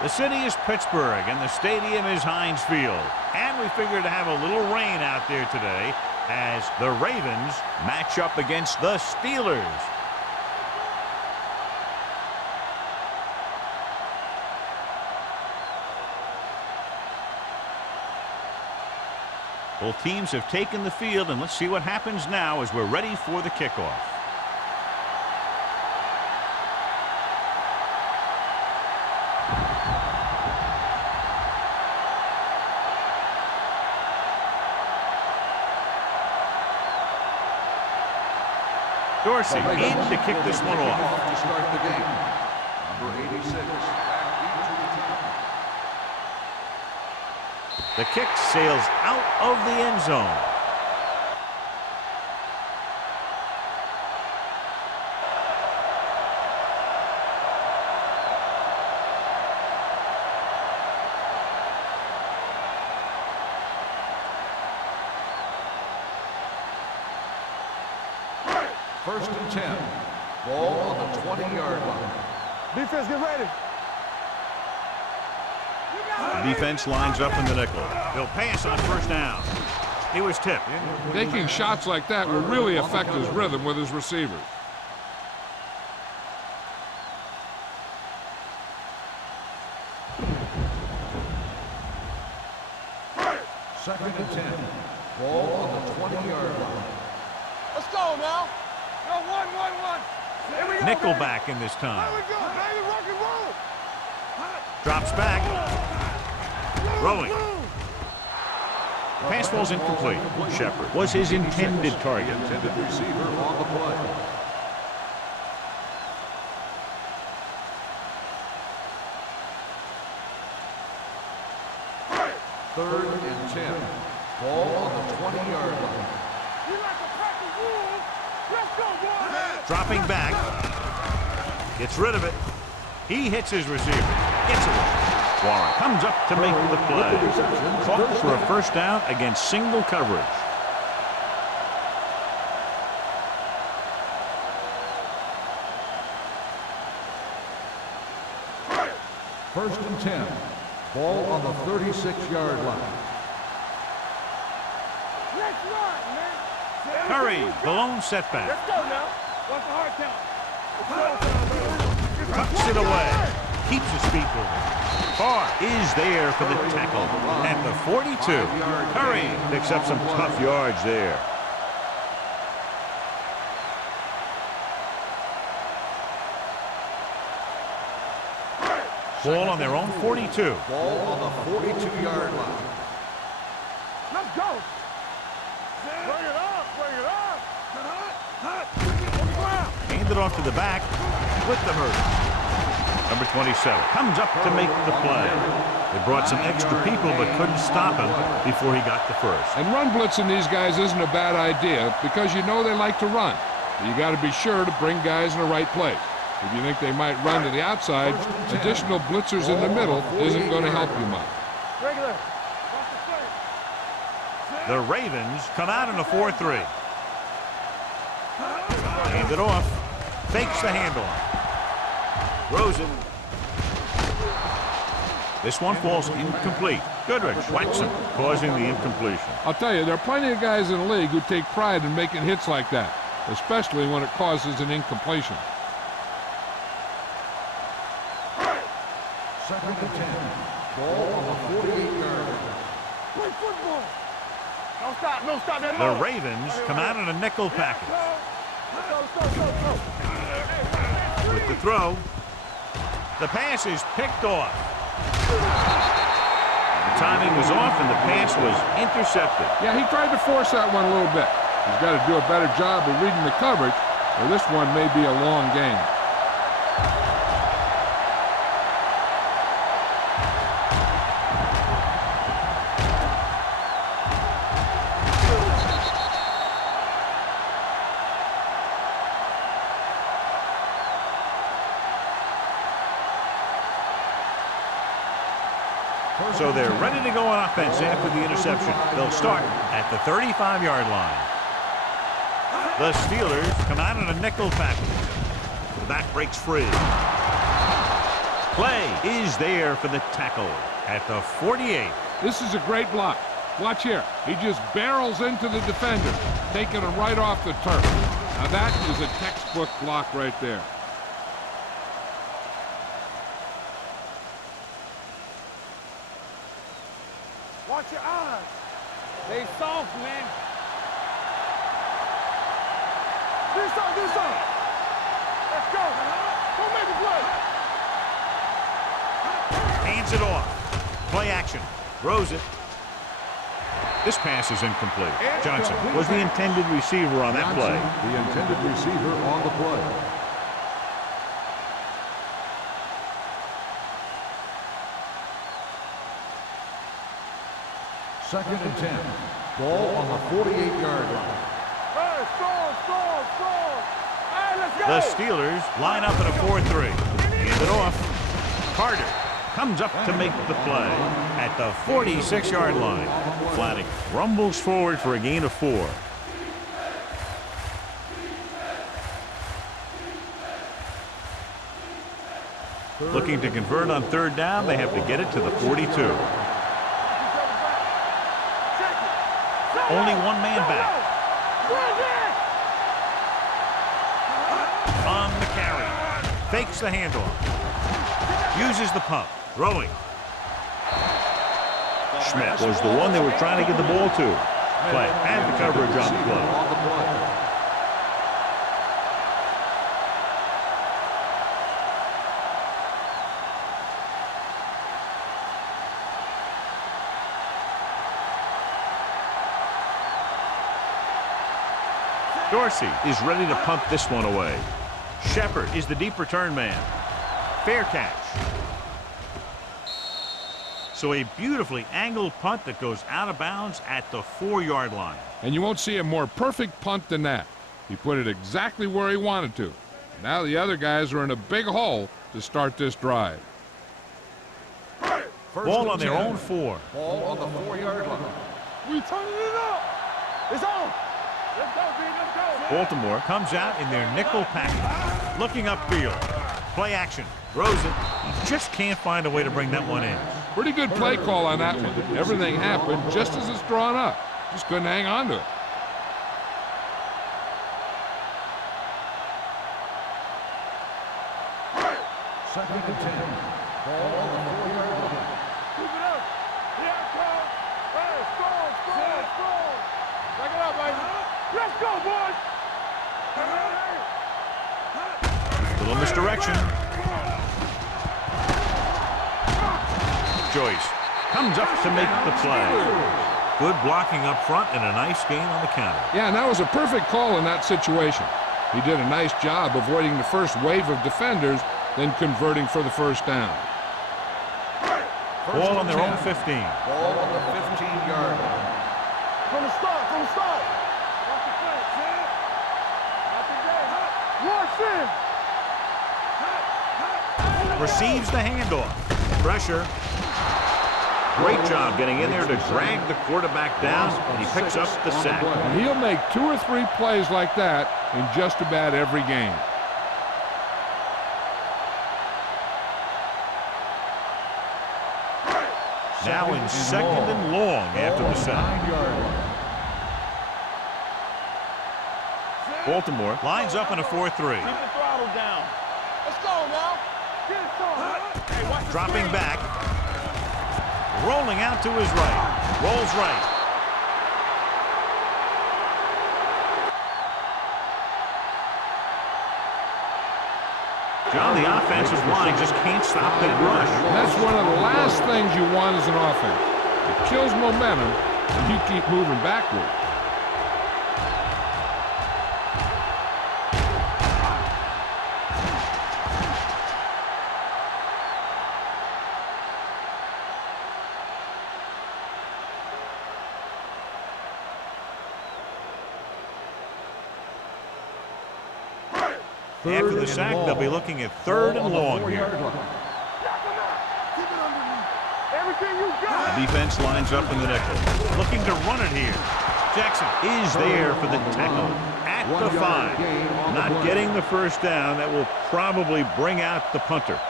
The city is Pittsburgh, and the stadium is Heinz Field. And we figure to have a little rain out there today as the Ravens match up against the Steelers. Both teams have taken the field, and let's see what happens now as we're ready for the kickoff. Dorsey in to kick this one off. To start the game. Number 86. The kick sails out of the end zone. First and 10. Ball on the 20-yard line. Defense, get ready. The defense lines up in the nickel. He'll pass on first down. He was tipped. Taking shots like that will really affect his rhythm with his receivers. Second and 10. Ball on the 20-yard line. Let's go now. Go, one. Here we go, Nickelback baby. in this time. Here we go, baby. Rock and roll. Drops back. Throwing. Pass falls incomplete. Shepard was his intended target. Intended receiver on the play. Third and 10. Ball on the 20-yard line. You like a pack of wolves. Let's go, boy. Dropping back. Gets rid of it. He hits his receiver. Gets away. Warren comes up to make the play. Caught for a first down against single coverage. First and 10. Ball on the 36-yard line. Let's run, man. Curry, the lone setback. Let's go now. What's the hard count? Tucks it away. Keeps his feet moving. Carr is there for the tackle at the 42. Curry picks up some tough yards there. Ball on their own 42. Ball on the 42-yard line. Let's go. Bring it up. Hand it off to the back with the hurdle. Number 27 comes up to make the play. They brought some extra people but couldn't stop him before he got the first. And run blitzing these guys isn't a bad idea because you know they like to run. But you got to be sure to bring guys in the right place. If you think they might run to the outside, additional blitzers in the middle isn't going to help you much. Regular. The Ravens come out in a 4-3. Hand it off. Fakes the handoff. Throws it. This one falls incomplete. Goodrich whacks him, causing the incompletion. I'll tell you, there are plenty of guys in the league who take pride in making hits like that, especially when it causes an incompletion. Second and 10. Ball on the 48-yard line. Play football. No stop. That The Ravens come out in a nickel package. Go. With the throw, the pass is picked off. The timing was off and the pass was intercepted. Yeah, he tried to force that one a little bit. He's got to do a better job of reading the coverage, or this one may be a long game. So they're ready to go on offense after the interception. They'll start at the 35-yard line. The Steelers come out in a nickel package. The back breaks free. Clay is there for the tackle at the 48. This is a great block. Watch here. He just barrels into the defender, taking him right off the turf. Now that is a textbook block right there. Watch your eyes. Stay soft, man. Do something. Let's go. Go make a play. Hands it off. Play action. Throws it. This pass is incomplete. Johnson was the intended receiver on that play. The intended receiver on the play. Second and 10. Ball on the 48-yard line. Hey, score. Hey, let's go. The Steelers line up in a 4-3. Hand it off. Carter comes up to make the play at the 46-yard line. Flatting rumbles forward for a gain of 4. Looking to convert on third down, they have to get it to the 42. Only one man back. On the carry. Fakes the handoff. Uses the pump. Throwing. Schmidt was the one they were trying to get the ball to. Clay had the coverage on the play. Dorsey is ready to punt this one away. Shepard is the deep return man. Fair catch. So a beautifully angled punt that goes out of bounds at the 4-yard line. And you won't see a more perfect punt than that. He put it exactly where he wanted to. Now the other guys are in a big hole to start this drive. Ball on their own 4. Ball on the 4-yard line. We turning it up. It's on. Let's go, B. Let's go. Baltimore comes out in their nickel package. Looking upfield. Play action. Throws it. He just can't find a way to bring that one in. Pretty good play call on that one. Everything happened just as it's drawn up. Just couldn't hang on to it. Second and 10. Ball on the 4-yard line. Keep it up. Here it comes. Hey, score. Back it up, baby. Let's go, boys. Little misdirection. Joyce comes up to make the play. Good blocking up front and a nice gain on the counter. Yeah, and that was a perfect call in that situation. He did a nice job avoiding the first wave of defenders, then converting for the first down. Ball on their own 15. Ball on the 15-yard line. From the start. Watch the fence, man. Out the gate. Rush in. Receives the handoff. Pressure. Great job getting in there to drag the quarterback down, and he picks up the sack. And he'll make 2 or 3 plays like that in just about every game. Now in second and long after the sack. 9-yard line. Baltimore lines up in a 4-3. Keep the throttle down. Let's go now. Get it started. Hey, watch the Dropping screen. back. Rolling out to his right. Rolls right. John, the offensive line just can't stop that rush. And that's one of the last things you want as an offense. It kills momentum, and you keep moving backward. After the sack, they'll be looking at third and long here. Keep it underneath. Everything you got. The defense lines up in the nickel. Looking to run it here. Jackson is there for the tackle at the 5. Not getting the first down. That will probably bring out the punter.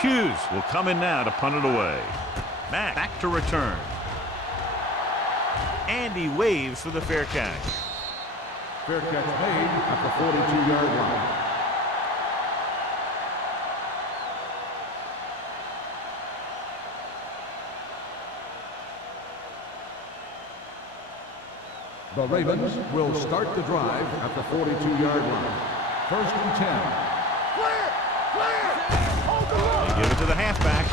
Hughes will come in now to punt it away. Mack back to return. And he waves for the fair catch. Fair catch made at the 42-yard line. The Ravens will start the drive at the 42-yard line. First and 10. They give it to the halfback.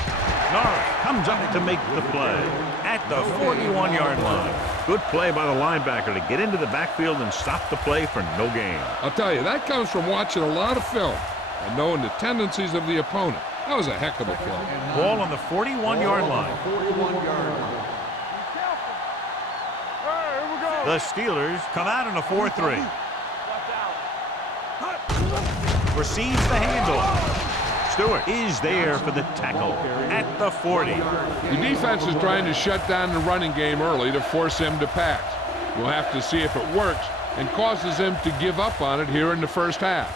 Norris comes up to make the play at the 41-yard line. Good play by the linebacker to get into the backfield and stop the play for no gain. I'll tell you, that comes from watching a lot of film and knowing the tendencies of the opponent. That was a heck of a play. Ball on the 41-yard line. 41-yard line. The Steelers come out in a 4-3. Receives the handoff. Stewart is there for the tackle at the 40. The defense is trying to shut down the running game early to force him to pass. We'll have to see if it works and causes him to give up on it here in the first half.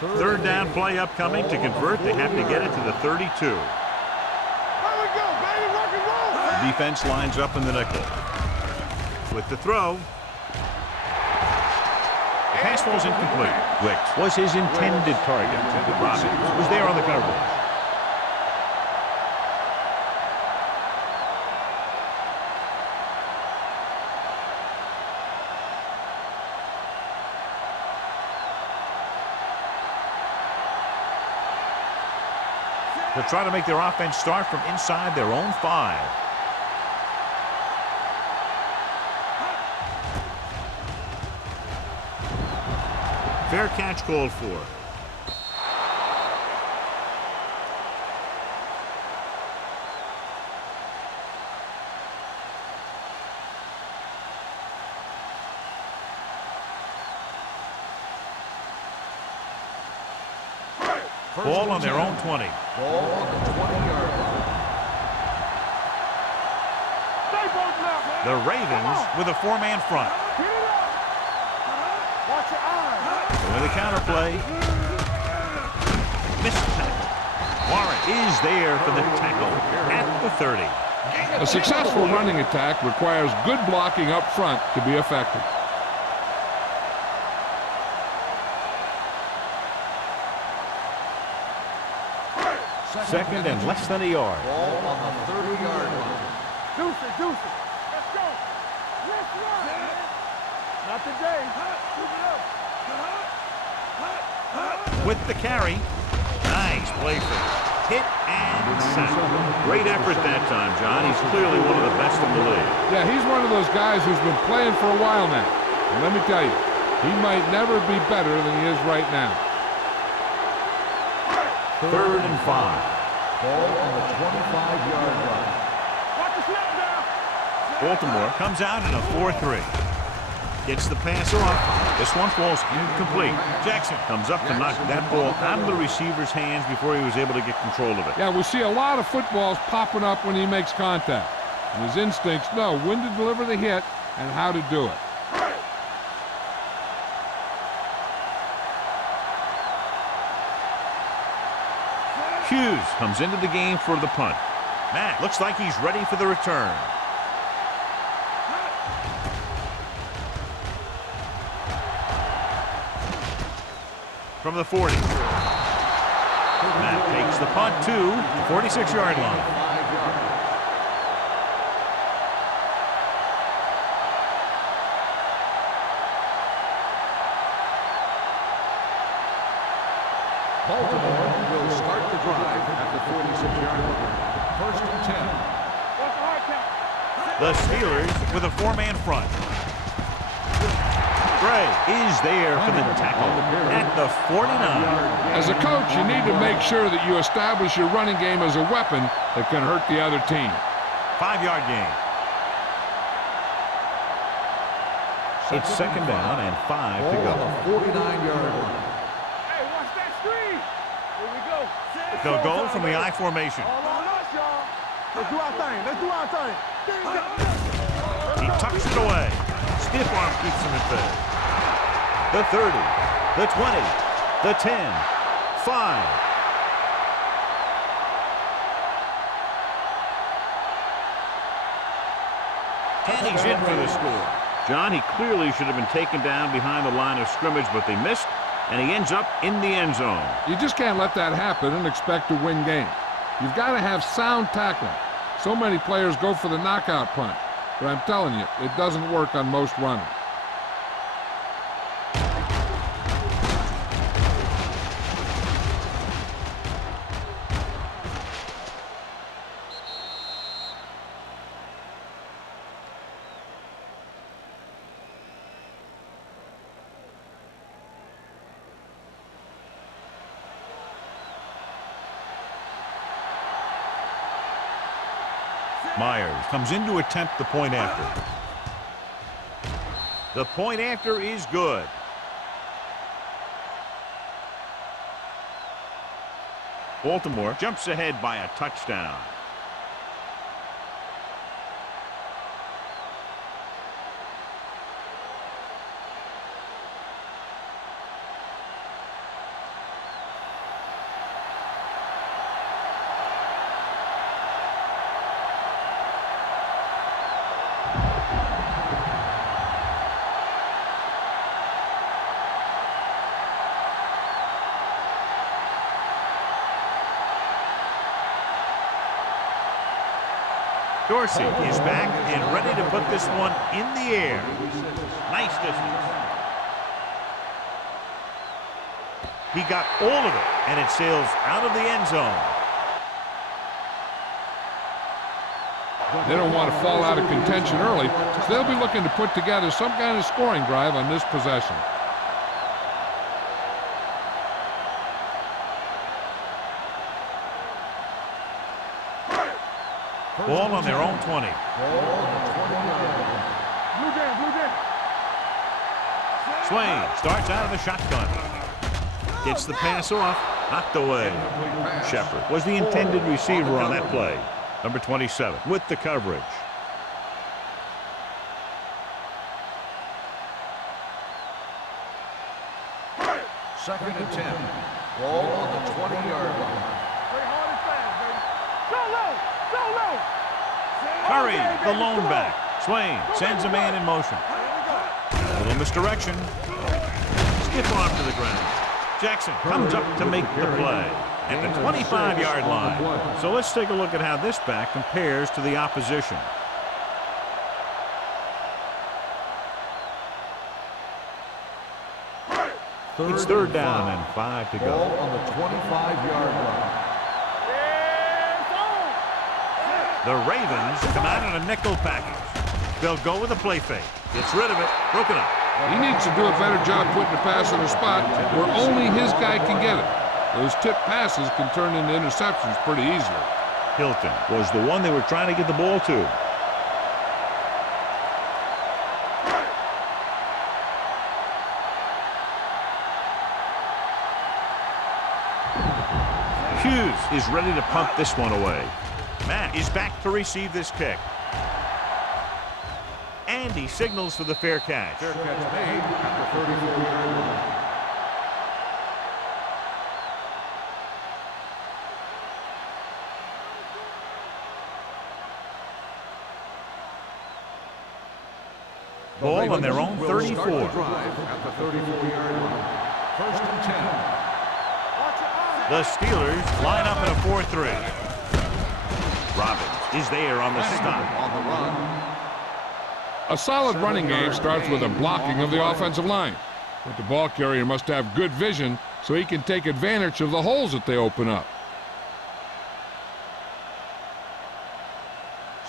Third down play upcoming. To convert, they have to get it to the 32. The defense lines up in the nickel. With the throw. The pass falls incomplete. Wicks was his intended target. Robbins was there on the coverage. They'll try to make their offense start from inside their own 5. Fair catch called for. Ball on their own 20. Ball on the 20-yard line. The Ravens with a 4-man front. Watch your eyes. With a counterplay. Missed tackle. Warren is there for the tackle at the 30. A successful running attack requires good blocking up front to be effective. Second and less than a yard. Ball on the 30-yard line. Deuce it. Let's go. Let's run. Not today. With the carry. Nice play fake. Hit and sack. Great effort that time, John. He's clearly one of the best in the league. Yeah, he's one of those guys who's been playing for a while now. And let me tell you, he might never be better than he is right now. Third and 5. Ball on the 25-yard line. Watch the snap now. Baltimore comes out in a 4-3. Gets the pass off. This one falls incomplete. Jackson comes up to knock that ball out of the receiver's hands before he was able to get control of it. Yeah, we see a lot of footballs popping up when he makes contact. And his instincts know when to deliver the hit and how to do it. Hughes comes into the game for the punt. Matt looks like he's ready for the return. From the 40. Matt takes the punt to the 46-yard line. Baltimore will start the drive at the 46-yard line. First and 10. Watch the hard count. The Steelers with a 4-man front. Gray is there for the tackle at the 49. As a coach, you need to make sure that you establish your running game as a weapon that can hurt the other team. 5-yard gain. It's second down and 5 to go. Ball on the 49-yard line. Hey, watch that screen. Here we go. They'll go from the I formation. All on us, y'all. Let's do our thing. He tucks it away. Stiff arm keeps him in bed. The 30, the 20, the 10, 5. And he's in for the score. John, he clearly should have been taken down behind the line of scrimmage, but they missed, and he ends up in the end zone. You just can't let that happen and expect to win games. You've got to have sound tackling. So many players go for the knockout punch, but I'm telling you, it doesn't work on most runners. Myers comes in to attempt the point after. The point after is good. Baltimore jumps ahead by a touchdown. Dorsey is back and ready to put this one in the air. Nice distance. He got all of it, and it sails out of the end zone. They don't want to fall out of contention early, so they'll be looking to put together some kind of scoring drive on this possession. Ball on their own 20. Swain starts out of the shotgun. Gets the pass off. Knocked away. Shepard was the intended receiver on that play. Number 27 with the coverage. Second and 10. Ball on the 20-yard line. Curry, the lone back. Swain sends a man in motion. A little misdirection. Stiff arm to the ground. Jackson comes up to make the play at the 25-yard line. So let's take a look at how this back compares to the opposition. It's third down and 5 to go. Ball on the 25-yard line. The Ravens come out in a nickel package. They'll go with a play fake. Gets rid of it. Broken up. He needs to do a better job putting the pass in a spot where only his guy can get it. Those tip passes can turn into interceptions pretty easily. Hilton was the one they were trying to get the ball to. Hughes is ready to punt this one away. Matt is back to receive this kick. And he signals for the fair catch. Fair catch made at the 34-yard line. Ball on their own 34. Start the drive at the 34-yard line. First and 10. The Steelers line up in a 4-3. Robbins is there on the stop. On the run. A solid running game starts with a blocking of the offensive line. But the ball carrier must have good vision so he can take advantage of the holes that they open up.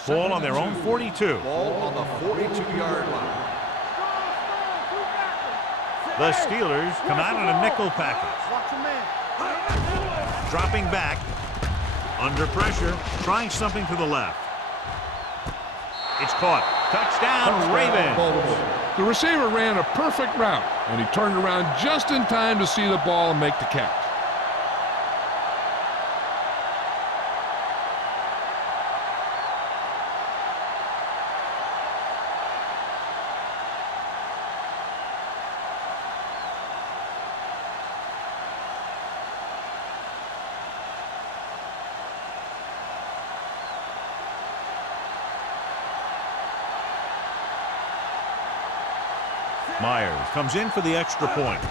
Ball on their own 42. Ball on the 42-yard line. The Steelers come out in a nickel package. Dropping back. Under pressure. Trying something to the left. It's caught. Touchdown, Ravens. The receiver ran a perfect route, and he turned around just in time to see the ball and make the catch. Myers comes in for the extra point.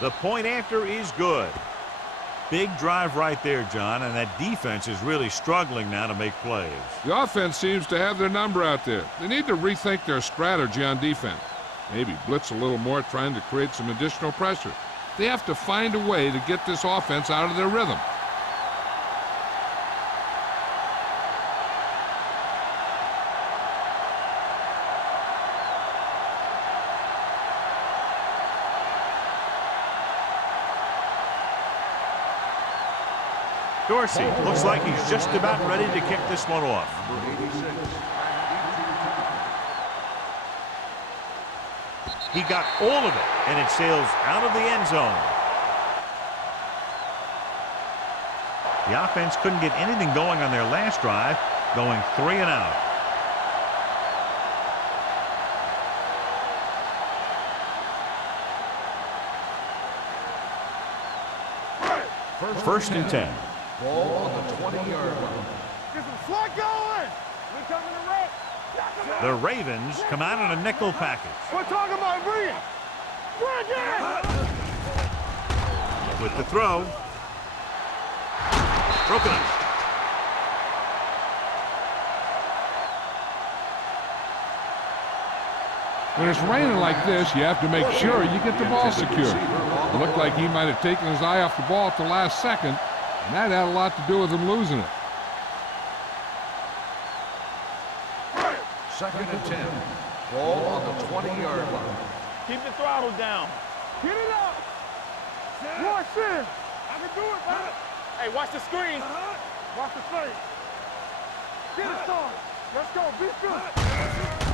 The point after is good. Big drive right there, John, and that defense is really struggling now to make plays. The offense seems to have their number out there. They need to rethink their strategy on defense. Maybe blitz a little more, trying to create some additional pressure. They have to find a way to get this offense out of their rhythm. Dorsey looks like he's just about ready to kick this one off. He got all of it, and it sails out of the end zone. The offense couldn't get anything going on their last drive, going 3 and out. First and 10. Ball on the 20-yard line. Get some slot going. We coming to red. The Ravens come out in a nickel package. We're talking about bring. Bring it. With the throw. Broken up. When it's raining like this, you have to make sure you get the ball secure. It looked like he might have taken his eye off the ball at the last second, and that had a lot to do with him losing it. Second and 10. Ball on the 20-yard line. Keep the throttle down. Get it up. Watch this. I can do it, man. Hey, watch the screen. Watch the screen. Get it started. Let's go. Be good.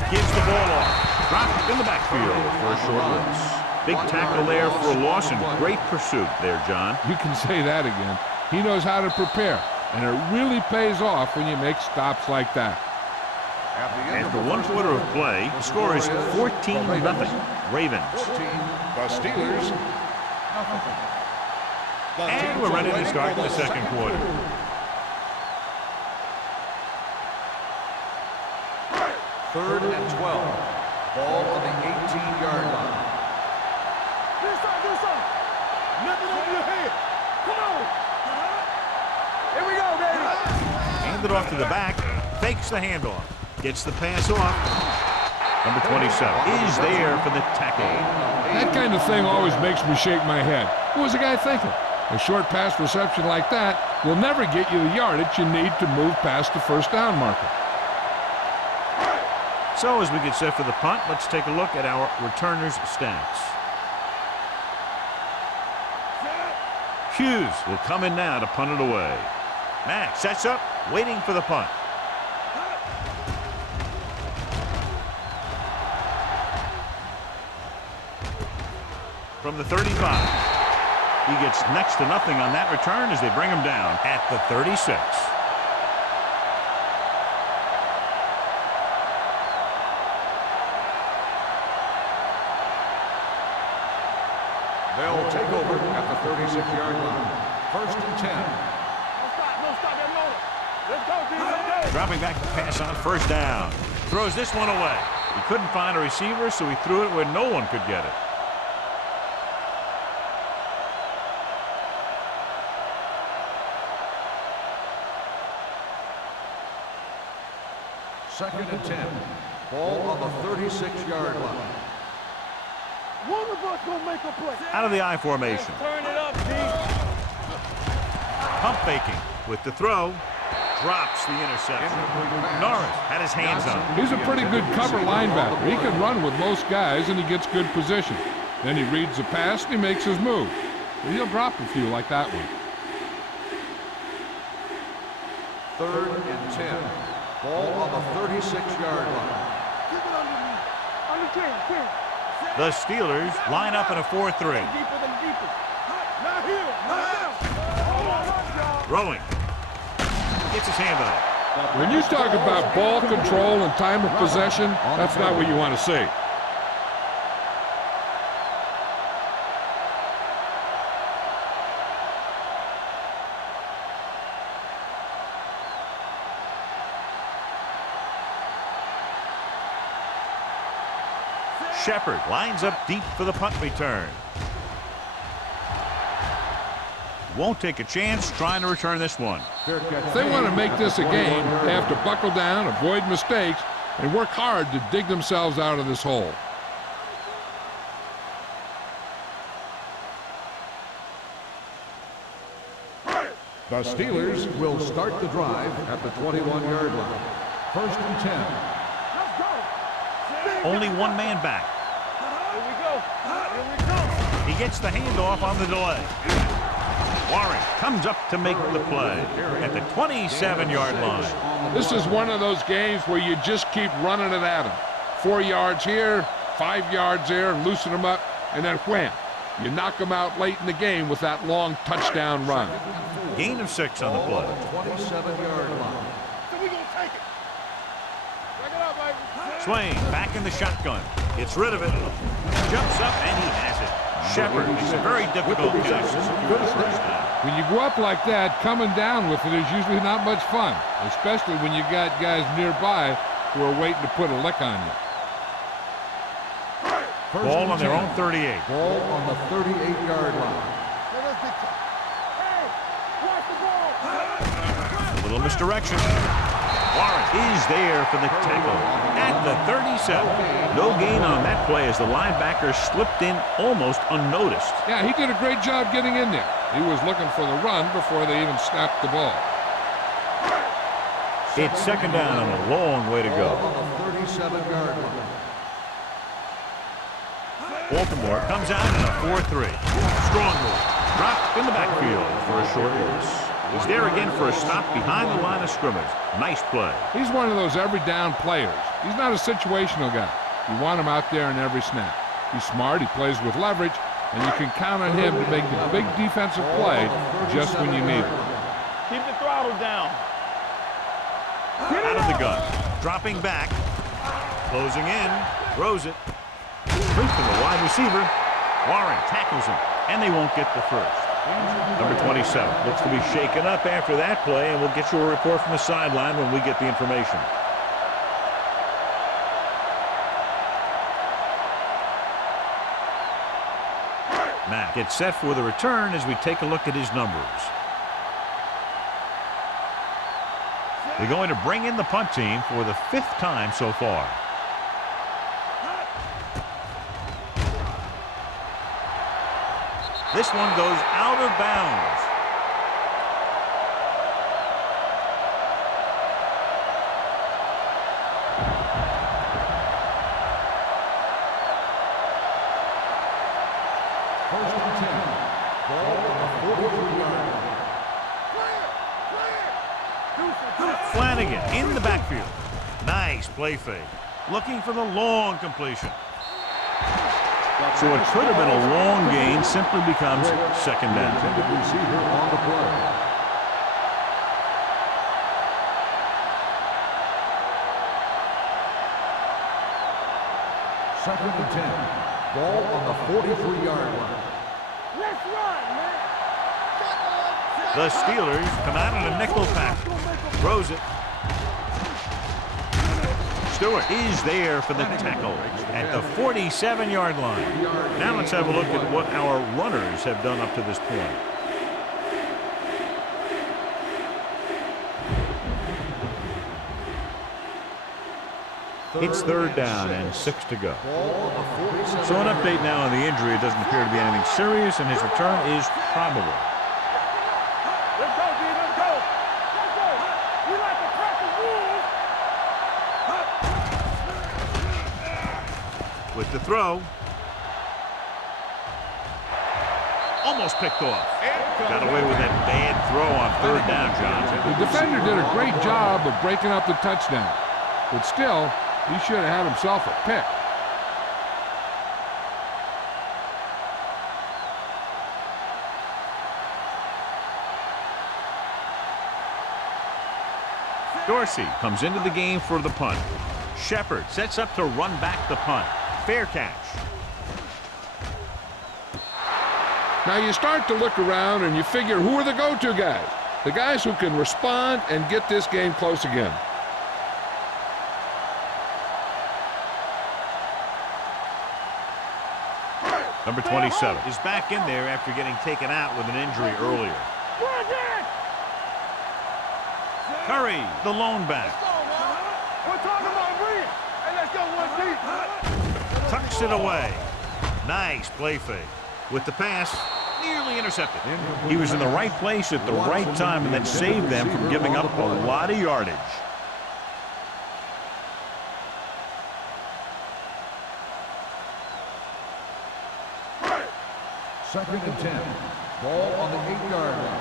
Gives the ball off. Dropped in the backfield for a short loss. Big tackle there for a loss and great pursuit there, John. You can say that again. He knows how to prepare, and it really pays off when you make stops like that. After 1 quarter of play, the score is 14-0. Ravens. The Steelers. And we're ready to start the second quarter. Third and 12. Ball on the 18-yard line. Do something. Nothing over your head. Come on. Here we go, baby. Hand it off to the back. Fakes the handoff. Gets the pass off. Number 27 is there for the tackle. That kind of thing always makes me shake my head. What was the guy thinking? A short pass reception like that will never get you the yardage you need to move past the first down marker. So as we get set for the punt, let's take a look at our returners' stats. Hughes will come in now to punt it away. Mack sets up, waiting for the punt. From the 35. He gets next to nothing on that return as they bring him down at the 36. They'll take over at the 36-yard line. First and 10. No stop that motor. Let's go, D. Dropping back to pass on first down. Throws this one away. He couldn't find a receiver, so he threw it where no one could get it. Second and 10. Ball on the 36-yard line. One of us gonna make a play. Out of the I formation. Turn it up, D. Pump faking with the throw. Drops the interception. Norris had his hands on it. He's a pretty good cover linebacker. He can run with most guys, and he gets good position. Then he reads the pass, and he makes his move. But he'll drop a few like that one. Third and 10. Ball on the 36-yard line. Keep it underneath. Under 10. The Steelers line up in a 4-3. Deeper than deeper. Not here. Not there. Hold on, y'all. Throwing. Gets his hand on it. When you talk about ball control and time of possession, that's not what you want to see. Shepard lines up deep for the punt return. Won't take a chance trying to return this one. If they want to make this a game, they have to buckle down, avoid mistakes, and work hard to dig themselves out of this hole. The Steelers will start the drive at the 21-yard line. 1st and 10. Only one man back. Here we go. Here we go. He gets the handoff on the delay. Warren comes up to make the play at the 27-yard line. This is one of those games where you just keep running it at them. 4 yards here, 5 yards there, loosen them up, and then wham. You knock them out late in the game with that long touchdown run. Gain of 6 on the play. 27-yard line. So we gonna take it. Check it out, baby. Swain back in the shotgun. Gets rid of it. Jumps up and he has it. Shepard makes a very difficult catch to secure the first down. When you go up like that, coming down with it is usually not much fun, especially when you got guys nearby who are waiting to put a lick on you. Ball on their own 38. Ball on the 38-yard line. Hey, watch the ball. A little misdirection. Warren is there for the tackle at the 37. No gain on that play as the linebacker slipped in almost unnoticed. Yeah, he did a great job getting in there. He was looking for the run before they even snapped the ball. It's 2nd down and a long way to go. Ball on the 37-yard line. Baltimore comes out in a 4-3. Strong move. Dropped in the backfield for a short loss. He's there again for a stop behind the line of scrimmage. Nice play. He's one of those every down players. He's not a situational guy. You want him out there in every snap. He's smart, he plays with leverage, and you can count on him to make the big defensive play just when you need it. Keep the throttle down. Out of the gun. Dropping back. Closing in. Throws it. Straight to the wide receiver. Warren tackles him, and they won't get the first. Number 27 looks to be shaken up after that play, and we'll get you a report from the sideline when we get the information. Matt gets set for the return as we take a look at his numbers. They're going to bring in the punt team for the 5th time so far. This one goes out of bounds. First and 10. Ball on the 43-yard line. Flanagan in the backfield. Nice play fake. Looking for the long completion. So it could have been a long gain, simply becomes 2nd down. Intended receiver on the play. Second and 10. Ball on the 43-yard line. Let's run, man. The Steelers come out in a nickel pack. Throws it. Stewart is there for the tackle at the 47-yard line. Now let's have a look at what our runners have done up to this point. It's 3rd down and 6 to go. So an update now on the injury. It doesn't appear to be anything serious, and his return is probable. Let's go, D. Let's go. Let's go. We like to crack the rules. With the throw. Almost picked off. Got away with that bad throw on 3rd down, John. The defender did a great job of breaking up the touchdown, but still, he should have had himself a pick. Dorsey comes into the game for the punt. Shepard sets up to run back the punt. Fair catch. Now you start to look around and you figure, who are the go-to guys? The guys who can respond and get this game close again. Number 27 is back in there after getting taken out with an injury earlier. Curry, the lone back. We're talking about Green. Hey, let's go one deep. Tucks it away. Nice play fake. With the pass, nearly intercepted. He was in the right place at the right time, and that saved them from giving up a lot of yardage. Second and 10. Ball on the 8-yard line.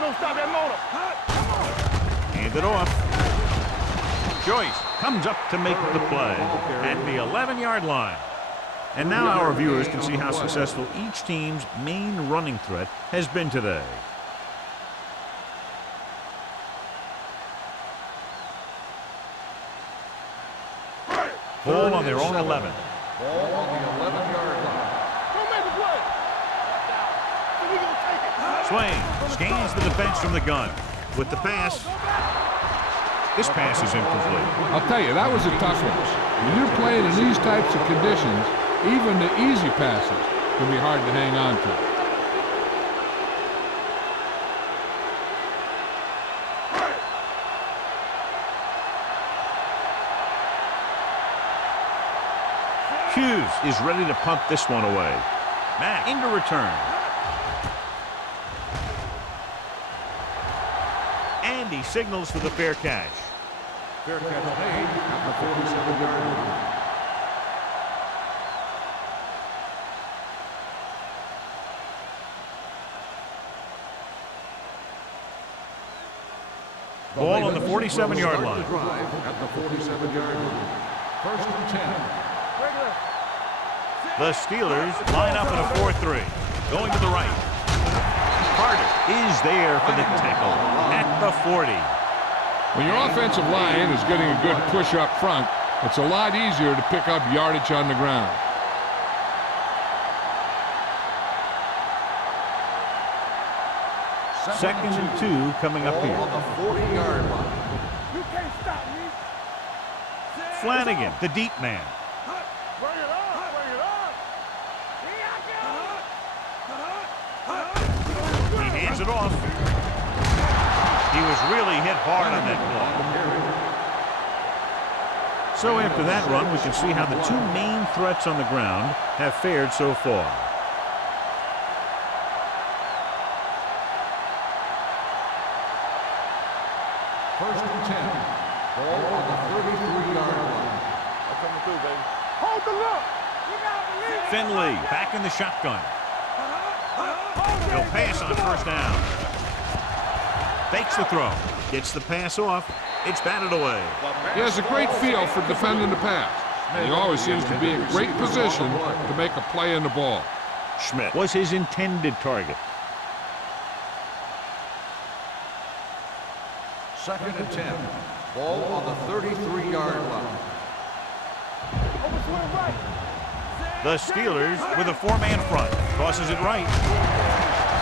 Don't stop that motor. Hand it off. Joyce comes up to make the play at the 11-yard line. And now our viewers can see how successful each team's main running threat has been today. Ball on their own 11. Ball on the 11-yard line. Don't make the play. We gonna take it. Swain scans the defense from the gun. With the pass, this pass is incomplete. I'll tell you, that was a tough one. When you're playing in these types of conditions, even the easy passes can be hard to hang on to. Hughes is ready to punt this one away. Mack into return. And he signals for the fair catch. Fair catch made at the 47-yard line. Ball on the 47-yard line. Drive at the 47-yard line. First and 10. The Steelers line up in a 4-3. Going to the right. Carter is there for the tackle at the 40. When your offensive line is getting a good push up front, it's a lot easier to pick up yardage on the ground. Second and 2 coming up here. On the 40-yard line. You can't stop me. Flanagan, the deep man. Bring it on. Bring it on. He hands it off. He was really hit hard on that ball. So after that run, we can see how the two main threats on the ground have fared so far. First and 10. Ball on the 33-yard line. I'm coming through, baby. Hold the look. You gotta believe it. Finley back in the shotgun. He'll pass on first down. Fakes the throw. Gets the pass off. It's batted away. He has a great feel for defending the pass. And he always seems to be in great position to make a play in the ball. Schmidt was his intended target. Second and 10. Ball on the 33-yard line. The Steelers with a four-man front. Tosses it right.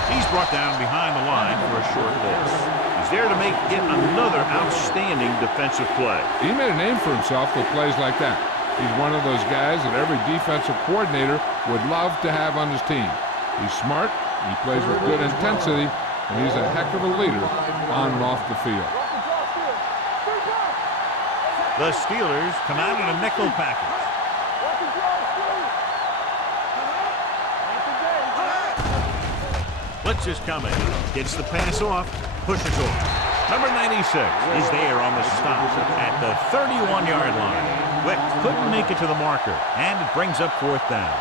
He's brought down behind the line for a short loss. He's there to make it another outstanding defensive play. He made a name for himself with plays like that. He's one of those guys that every defensive coordinator would love to have on his team. He's smart, he plays with good intensity, and he's a heck of a leader on and off the field. The Steelers come out in a nickel package. Blitz is coming. Gets the pass off. Pushes off. Number 96 is there on the stop at the 31-yard line. Wick couldn't make it to the marker, and it brings up fourth down.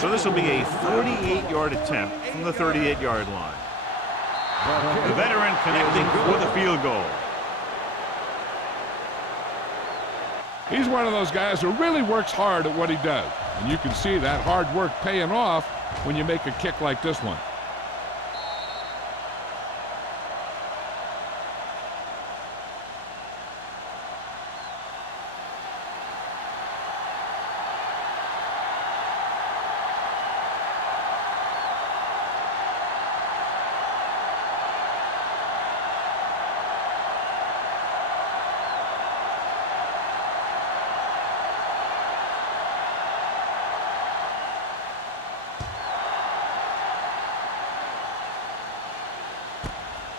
So this will be a 48-yard attempt from the 38-yard line. The veteran connecting for the field goal. He's one of those guys who really works hard at what he does. And you can see that hard work paying off when you make a kick like this one.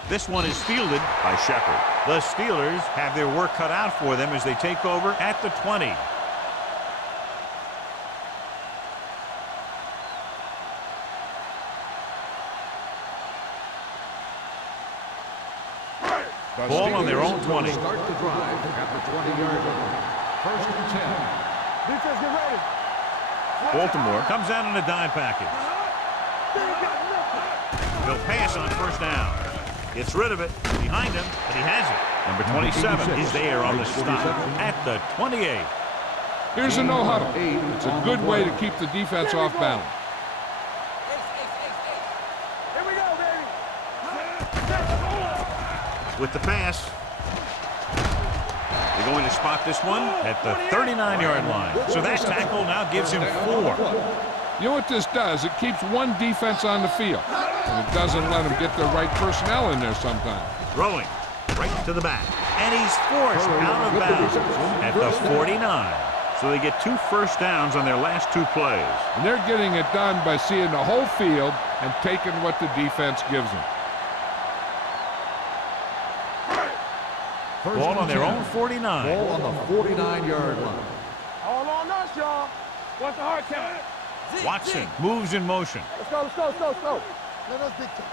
This one is fielded by Shepard. The Steelers have their work cut out for them as they take over at the 20. Ball on their own 20. Start the drive at the 20-yard line. First and 10. Defense, get ready. Baltimore comes out in a dime package. They'll pass on first down. Gets rid of it. Behind him, but he has it. Number 27 is there on the stop at the 28. Here's a no huddle. It's a good way to keep the defense off balance. Here we go, baby. With the pass. They're going to spot this one at the 39-yard line. So that tackle now gives him 4. You know what this does? It keeps one defense on the field. And it doesn't let them get the right personnel in there sometimes. Throwing right to the back. And he's forced out of bounds at the 49. So they get 2 first downs on their last 2 plays. And they're getting it done by seeing the whole field and taking what the defense gives them. Ball on their own 49. Ball on the 49-yard line. All on us, y'all. What's the hard count? Watson moves in motion. Let's go, let's go, let's go, let's go. Let us dictate.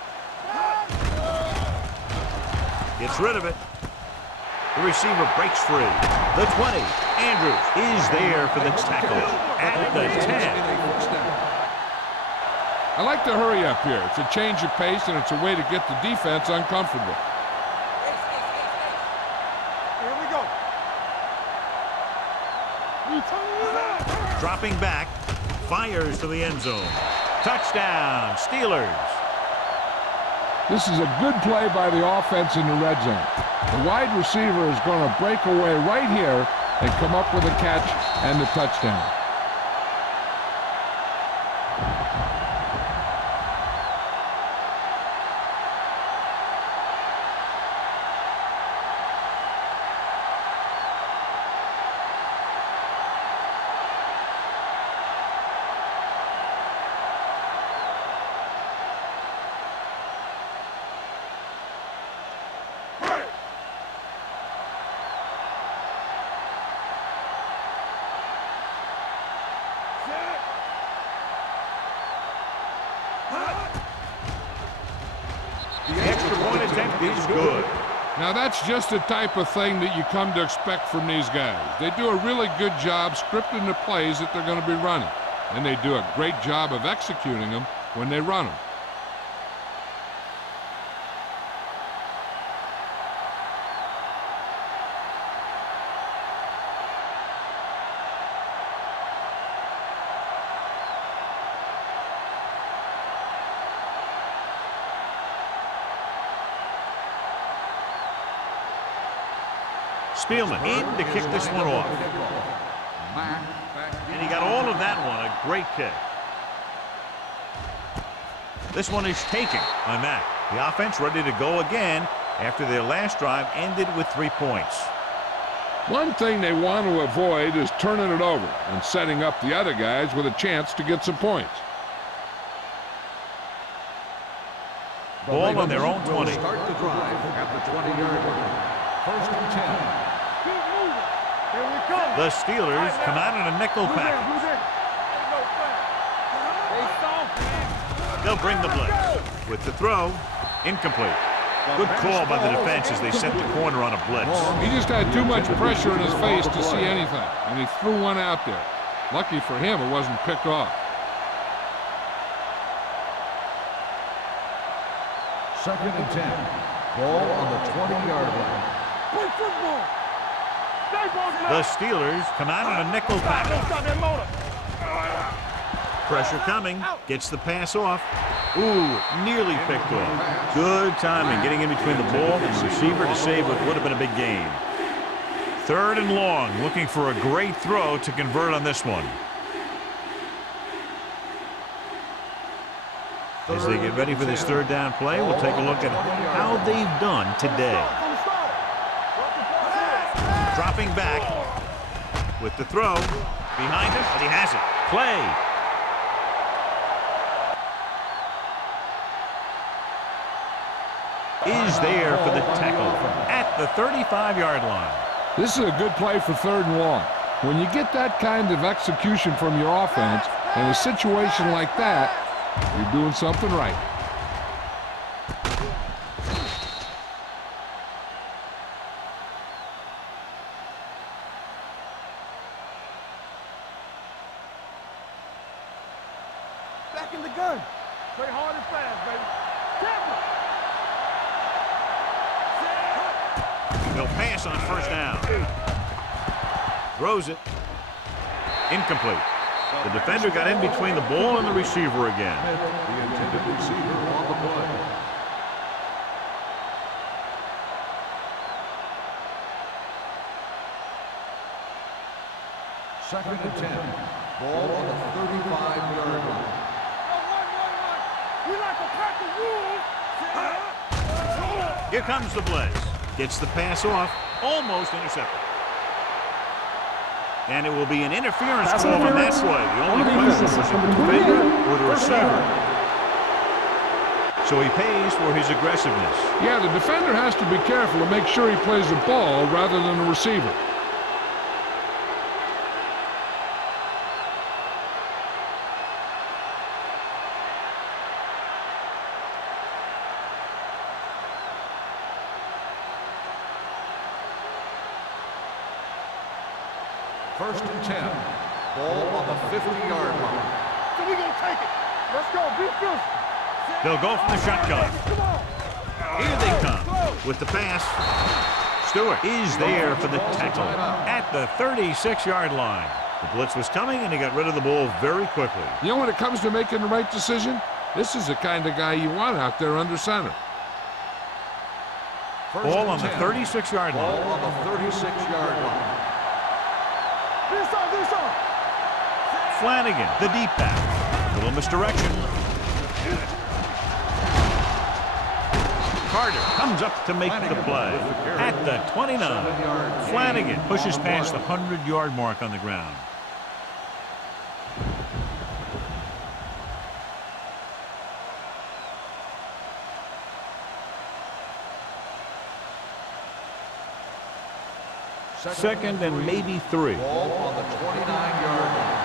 Gets rid of it. The receiver breaks free. The 20. Andrews is there for the tackle at the 10. I like to hurry up here. It's a change of pace, and it's a way to get the defense uncomfortable. Here we go. Dropping back. Fires to the end zone. Touchdown, Steelers. This is a good play by the offense in the red zone. The wide receiver is going to break away right here and come up with a catch and the touchdown. The extra point attempt is good. Now that's just the type of thing that you come to expect from these guys. They do a really good job scripting the plays that they're going to be running. And they do a great job of executing them when they run them. Spielman in to kick this one off. And he got all of that one. A great kick. This one is taken by Mack. The offense ready to go again after their last drive ended with 3 points. One thing they want to avoid is turning it over and setting up the other guys with a chance to get some points. Ball on their own 20. Start the drive at the 20-yard line. First and 10. The Steelers come out in a nickel package. They'll bring the blitz. With the throw, incomplete. Good call by the defense as they sent the corner on a blitz. He just had too much pressure in his face to see anything, and he threw one out there. Lucky for him, it wasn't picked off. Second and 10. Ball on the 20-yard line. Play football. The Steelers come out on a nickel package. Pressure coming. Gets the pass off. Ooh, nearly picked off. Good timing getting in between the ball and the receiver to save what would have been a big gain. 3rd and long, looking for a great throw to convert on this one. As they get ready for this 3rd down play, we'll take a look at how they've done today. Dropping back with the throw. Behind him, but he has it. Play. Is there for the tackle at the 35-yard line. This is a good play for 3rd and long. When you get that kind of execution from your offense in a situation like that, you're doing something right. Back in the gun. Play hard and fast, baby. They'll pass on 1st down. Throws it. Incomplete. The defender got in between the ball and the receiver again. The intended receiver on the play. Second and 10. Ball on the 35-yard line. We like to crack the rules. Here comes the blitz. Gets the pass off. Almost intercepted. And it will be an interference call on that play. The only question was the defender or the receiver. So he pays for his aggressiveness. Yeah, the defender has to be careful to make sure he plays the ball rather than the receiver. First and 10. Ball on the 50-yard line. So we gonna take it. Let's go. Be fierce. They'll go from the shotgun. Come on. Here they come with the pass. Stewart is there for the tackle at the 36-yard line. The blitz was coming, and he got rid of the ball very quickly. You know, when it comes to making the right decision, this is the kind of guy you want out there under center. Ball on the 36-yard Ball line. on the 36-yard line. Flanagan, the deep back. Little misdirection. Carter comes up to make the play at the 29. Flanagan pushes past the 100-yard mark on the ground. Second and maybe 3. Ball on the 29-yard line.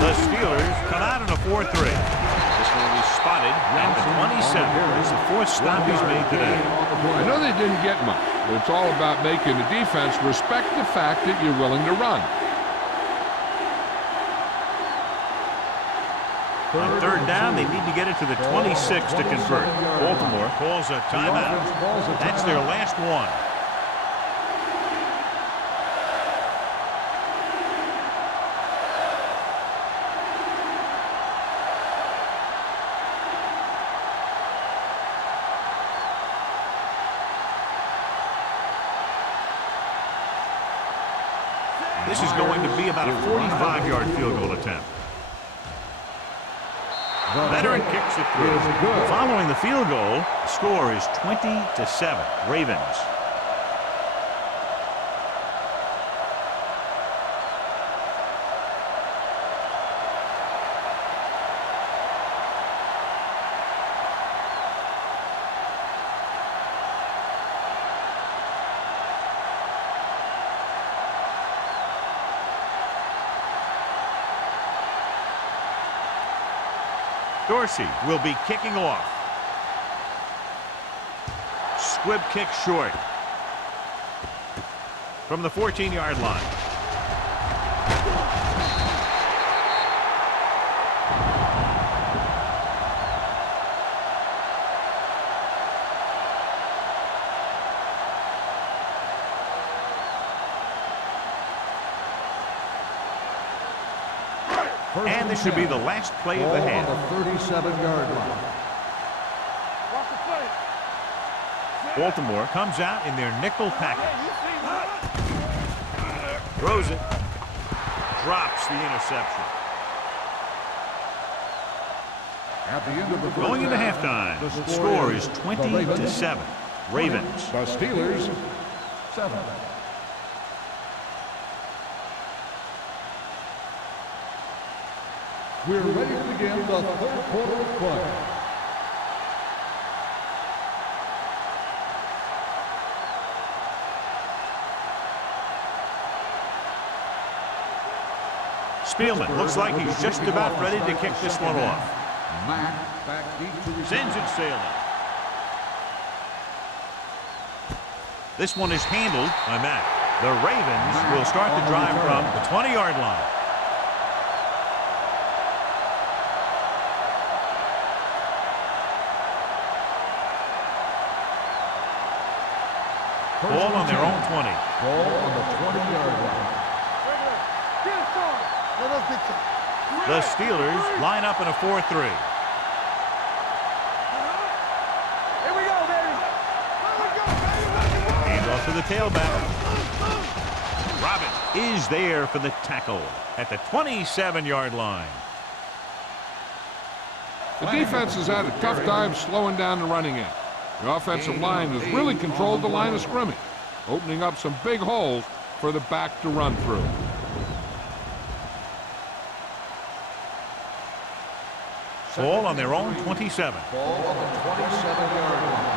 The Steelers come out in a 4-3. This will be spotted at the 27. It's the 4th stop he's made today. I know they didn't get much, but it's all about making the defense respect the fact that you're willing to run. On 3rd down, they need to get it to the 26 to convert. Baltimore calls a timeout. That's their last one. This is going to be about a 45-yard field goal attempt. Veteran kicks it through. Following the field goal, the score is 20-7. Ravens. Dorsey will be kicking off. Squib kick short. From the 14-yard line. And this should be the last play of the half. On the 37-yard line. Watch the play. Baltimore comes out in their nickel package. Throws it. Drops the interception. At the end of the Going into halftime, the score is 20-7. Ravens. The Steelers, 7. We're ready to begin the third quarter of play. Spielman looks like he's just about ready to kick this one off. Mack back deep to receive. Sends it sailing. This one is handled by Mack. The Ravens will start the drive from the 20-yard line. Ball on their own 20. Ball on the 20-yard line. The Steelers line up in a 4-3. Here we go, baby. Hand off to the tailback. Robin is there for the tackle at the 27-yard line. The defense has had a tough time slowing down the running game. The offensive line has really controlled the line of scrimmage, opening up some big holes for the back to run through. Ball on their own 27. Ball on the 27-yard line.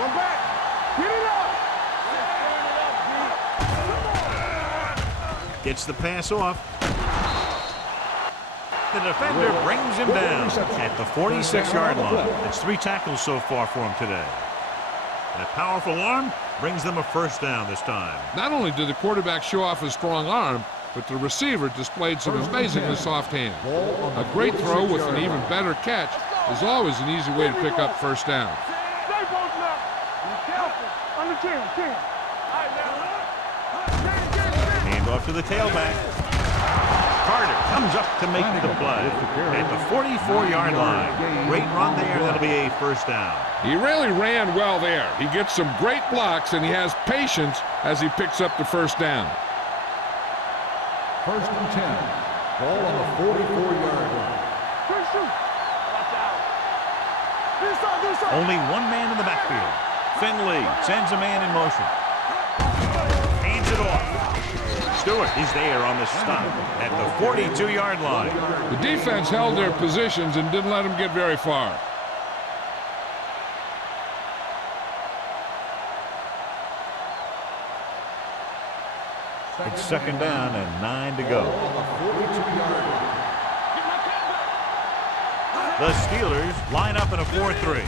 One back. Get it up. Gets the pass off. The defender brings him down at the 46-yard line. That's 3 tackles so far for him today. That powerful arm brings them a first down this time. Not only did the quarterback show off his strong arm, but the receiver displayed some amazingly soft hands. A great throw with an even better catch is always an easy way to pick up first down. Stay both left. Be careful. Under 10. All right, now. Hand off to the tailback. Carter comes up to make the play at the 44-yard line. Great run there. That'll be a first down. He really ran well there. He gets some great blocks, and he has patience as he picks up the first down. First and 10. Ball on the 44-yard line. Quick shoot. Watch out. Do something. Only one man in the backfield. Finley sends a man in motion. Hands it off. Stewart is there on the stop at the 42-yard line. The defense held their positions and didn't let them get very far. It's second down and 9 to go. The Steelers line up in a 4-3.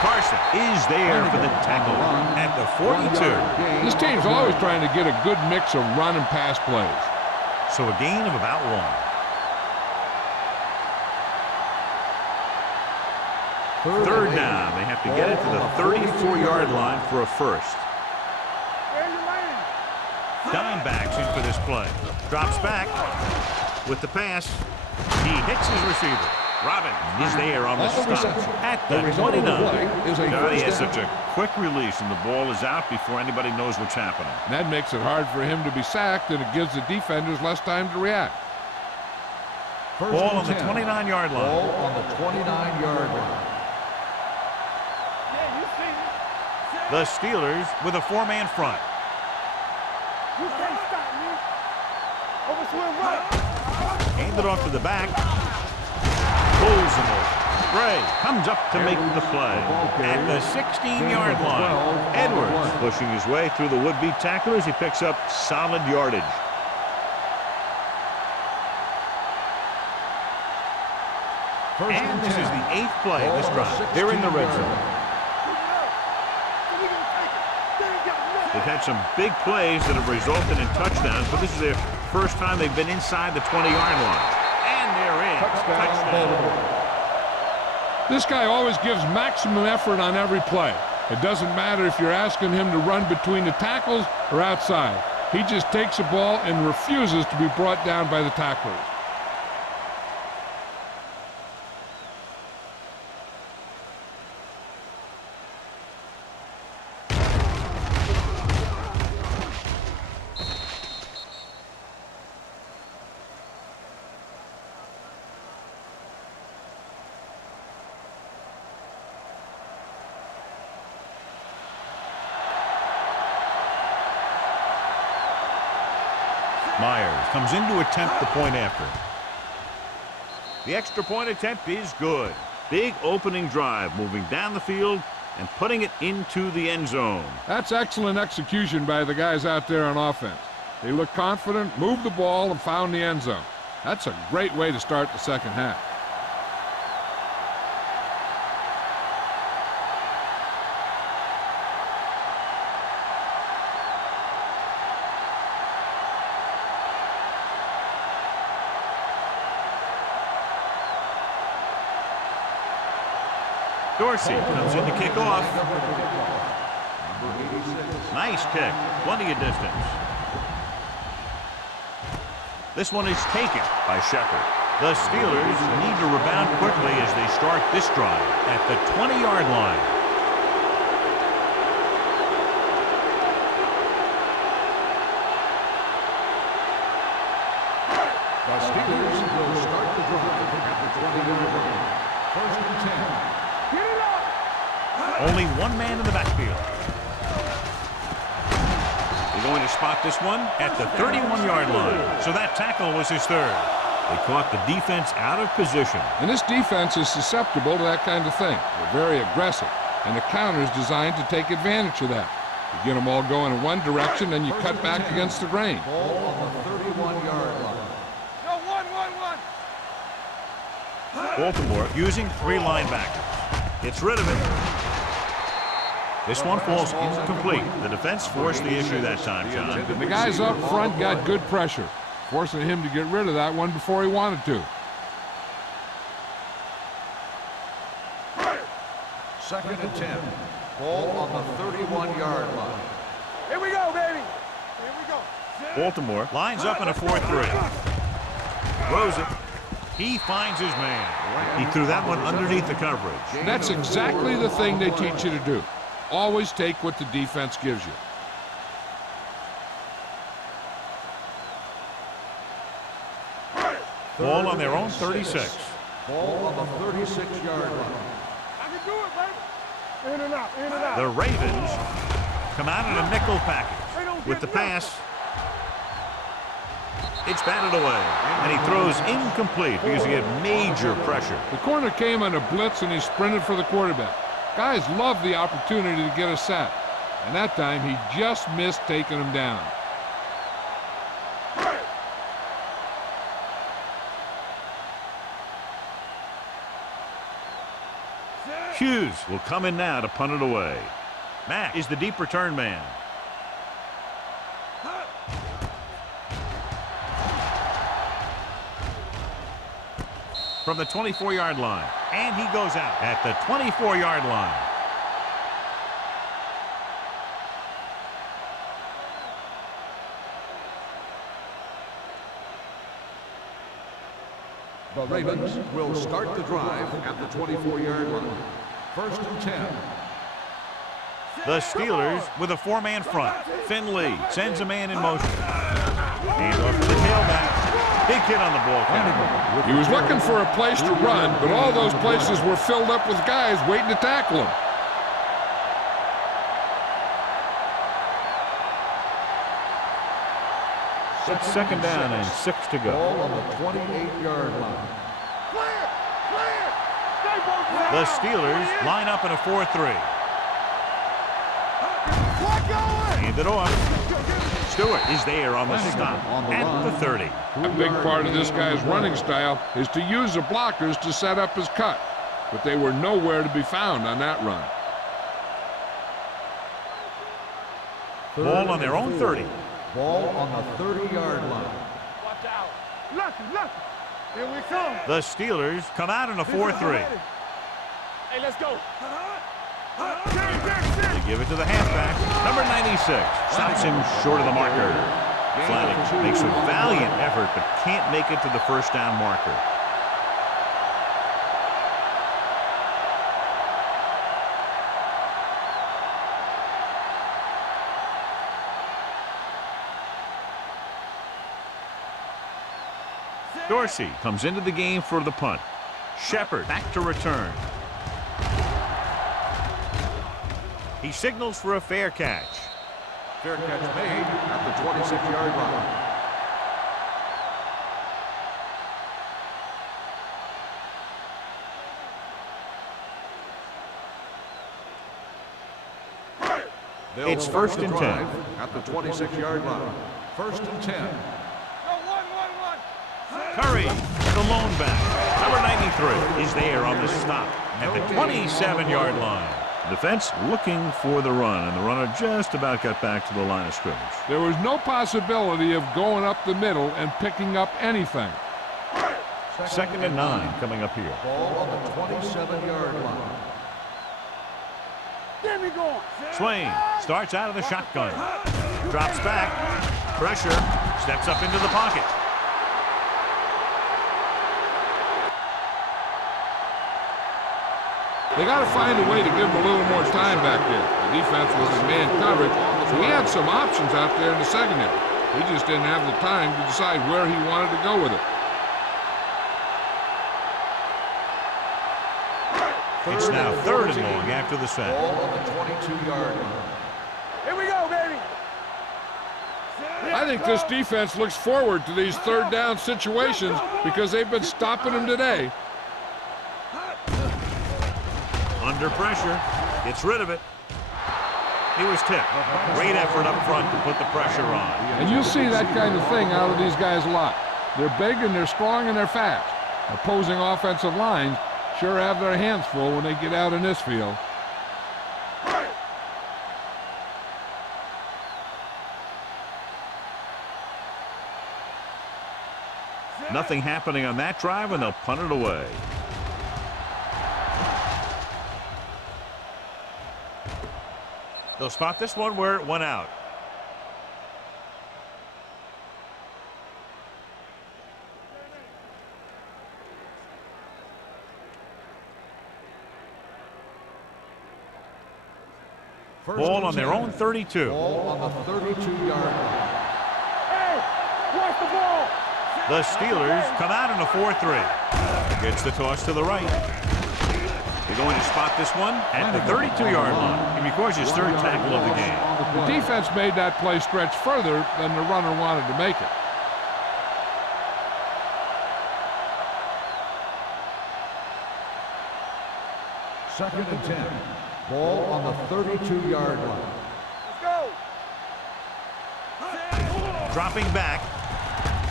Carson is there for the tackle at the 42. This team's always trying to get a good mix of run and pass plays. So a gain of about 1. Third down. They have to get it to the 34-yard line for a first. Dimebacks in for this play. Drops back with the pass. He hits his receiver. Robin is there on the stop at the 29. He has such a quick release, and the ball is out before anybody knows what's happening. That makes it hard for him to be sacked, and it gives the defenders less time to react. Ball on the 29-yard line. Ball on the 29-yard line. The Steelers with a 4-man front. You can't stop me. Overswing right. Hand it off to the back. Pulls him over. Gray comes up to make the play at the 16-yard line. Edwards pushing his way through the would-be tacklers. He picks up solid yardage. And this is the 8th play of this drive. They're in the red zone. They've had some big plays that have resulted in touchdowns, but this is their first time they've been inside the 20-yard line. And they're in. Touchdown. This guy always gives maximum effort on every play. It doesn't matter if you're asking him to run between the tackles or outside. He just takes the ball and refuses to be brought down by the tacklers. Myers comes in to attempt the point after. The extra point attempt is good. Big opening drive, moving down the field and putting it into the end zone. That's excellent execution by the guys out there on offense. They looked confident, moved the ball, and found the end zone. That's a great way to start the second half. Dorsey comes in to kick off. Nice kick, plenty of distance. This one is taken by Shepard. The Steelers need to rebound quickly as they start this drive at the 20-yard line. The Steelers will start the drive at the 20-yard line. First and 10. Only one man in the backfield. They're going to spot this one at the 31-yard line. So that tackle was his third. They caught the defense out of position. And this defense is susceptible to that kind of thing. They're very aggressive, and the counter is designed to take advantage of that. You get them all going in one direction, and you cut back against the grain. Ball on the 31-yard line. Baltimore using three linebackers. Gets rid of it. This one falls incomplete. The defense forced the issue that time, John. And the guys up front got good pressure, forcing him to get rid of that one before he wanted to. Second and 10. Ball on the 31-yard line. Here we go, baby. Here we go. Baltimore lines up in a 4-3. Throws it. He finds his man. He threw that one underneath the coverage. That's exactly the thing they teach you to do. Always take what the defense gives you. Ball on their own 36. Ball on the 36-yard line. I can do it, baby. In and out, in and out. The Ravens come out in a nickel package. With the pass, it's batted away, and he throws incomplete because he had major pressure. The corner came on a blitz, and he sprinted for the quarterback. Guys love the opportunity to get a sack, and that time he just missed taking him down. Hughes will come in now to punt it away. Mack is the deep return man. From the 24-yard line, and he goes out at the 24-yard line. The Ravens will start the drive at the 24-yard line. First and 10. The Steelers with a four-man front. Finley sends a man in motion. Hand off to the tailback. Big hit on the ball carrier. He was looking for a place to run, but all those places were filled up with guys waiting to tackle him. It's second down and 6 to go. Ball on the 28-yard line. Clear! Clear! Stay both ways. The Steelers line up in a 4-3. What going? Hand it off. Stewart is there on the stop at the 30. A big part of this guy's running style is to use the blockers to set up his cut, but they were nowhere to be found on that run. Ball on their own 30. Ball on the 30-yard line. Watch out. Lucky, lucky. Here we come. The Steelers come out in a 4-3. Hey, let's go. They give it to the halfback, number 96. Stops him short of the marker. Flatting makes a valiant effort, but can't make it to the first down marker. Dorsey comes into the game for the punt. Shepard back to return. He signals for a fair catch. Fair catch made at the 26-yard line. It's first and 10. At the 26-yard line. First and 10. Curry, the lone back. Number 93 is there on the stop at the 27-yard line. Defense looking for the run, and the runner just about got back to the line of scrimmage. There was no possibility of going up the middle and picking up anything. Second and 9 coming up here. Ball on the 27-yard line. Swain starts out of the shotgun. Drops back. Pressure. Steps up into the pocket. They got to find a way to give him a little more time back there. The defense was in man coverage, so he had some options out there in the secondary. He just didn't have the time to decide where he wanted to go with it. It's now third and long after the sack. Ball on the 22-yard line. Here we go, baby. I think this defense looks forward to these third down situations because they've been stopping them today. Under pressure, gets rid of it. He was tipped. Great effort up front to put the pressure on. And you'll see that kind of thing out of these guys a lot. They're big and they're strong and they're fast. Opposing offensive lines sure have their hands full when they get out in this field. Nothing happening on that drive, and they'll punt it away. They'll spot this one where it went out. Ball on their own 32. Ball on the 32-yard line. Hey, watch the ball. The Steelers come out in a 4-3. Gets the toss to the right. They're going to spot this one at the 32-yard line. He records his third tackle of the game. The defense made that play stretch further than the runner wanted to make it. Second and 10. Ball on the 32-yard line. Let's go. Dropping back.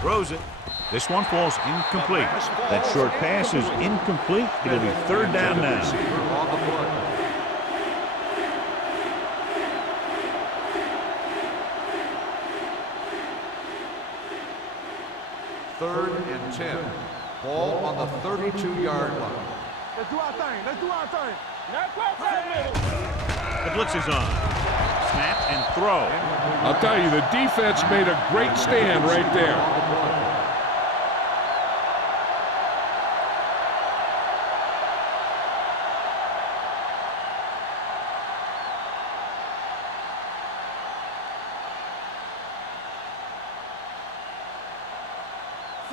Throws it. This one falls incomplete. That short pass is incomplete. It'll be third down now. On the play. Third and 10. Ball on the 32-yard line. Let's do our thing. Let's do our thing. Not quite. The blitz is on. Snap and throw. I'll tell you, the defense made a great stand right there.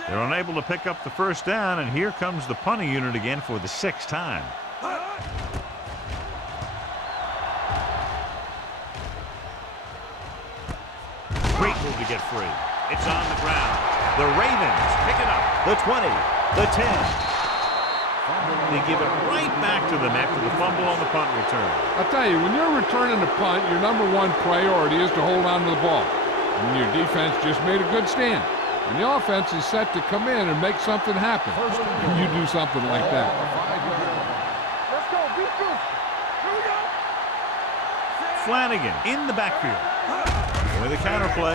They're unable to pick up the first down, and here comes the punting unit again for the 6th time. Great move to get free. It's on the ground. The Ravens pick it up. The 20, the 10. They give it right back to them after the fumble on the punt return. I'll tell you, when you're returning the punt, your number one priority is to hold on to the ball. And your defense just made a good stand. And the offense is set to come in and make something happen. And you do something like that. Let's go. Be true. Here we go. Flanagan in the backfield. With a counter play.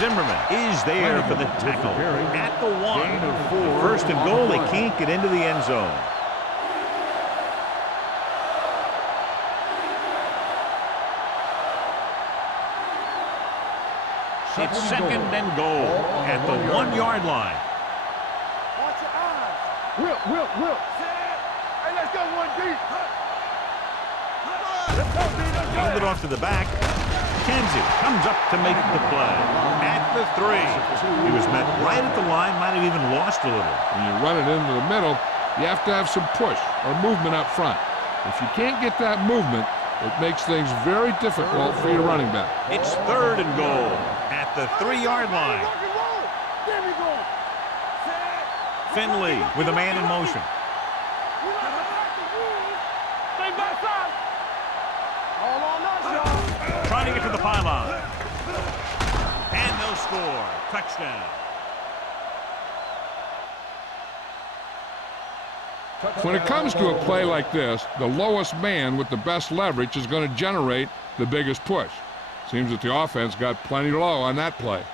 Zimmerman is there for the tackle. At the 1. First and goal. They can't get into the end zone. It's second and goal at the 1-yard line. Watch your eyes. Whip. Hey, let's go one deep. Let's go, D. Let's go. Hand it off to the back. Kenzie comes up to make the play. At the 3. He was met right at the line. Might have even lost a little. When you run it into the middle, you have to have some push or movement up front. If you can't get that movement, it makes things very difficult for your running back. It's third and goal at the 3-yard line. Rock and roll. There we go. Finley with a man in motion. Stay back side. to the pylon. And they'll score. Touchdown. When it comes to a play like this, the lowest man with the best leverage is going to generate the biggest push. Seems that the offense got plenty low on that play.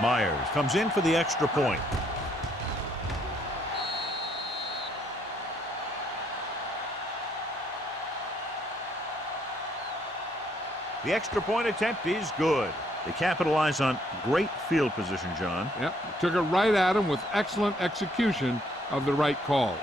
Myers comes in for the extra point. The extra point attempt is good. They capitalize on great field position, John. Yep, took it right at him with excellent execution of the right calls.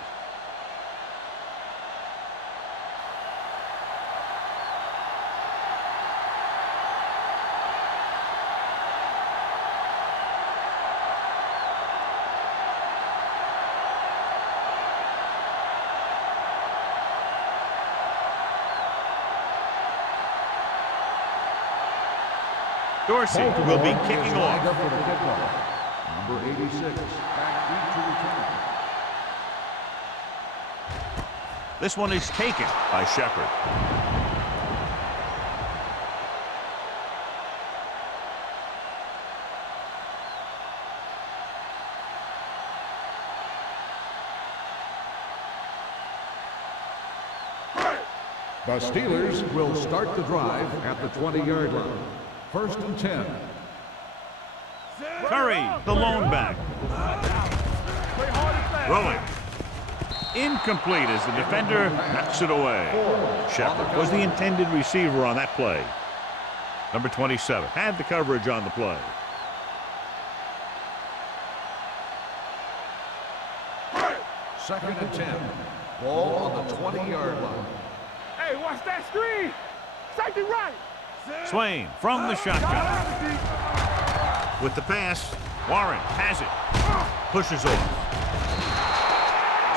Dorsey will be kicking off. Number 86, back to return. This one is taken by Shepard. The Steelers will start the drive at the 20-yard line. First and 10. Curry, the lone back. Rolling. Incomplete as the defender knocks it away. Shepard was the intended receiver on that play. Number 27 had the coverage on the play. Second and 10. Ball on the 20-yard line. Hey, watch that screen. Safety right. Swain from the shotgun. With the pass, Warren has it. Pushes off.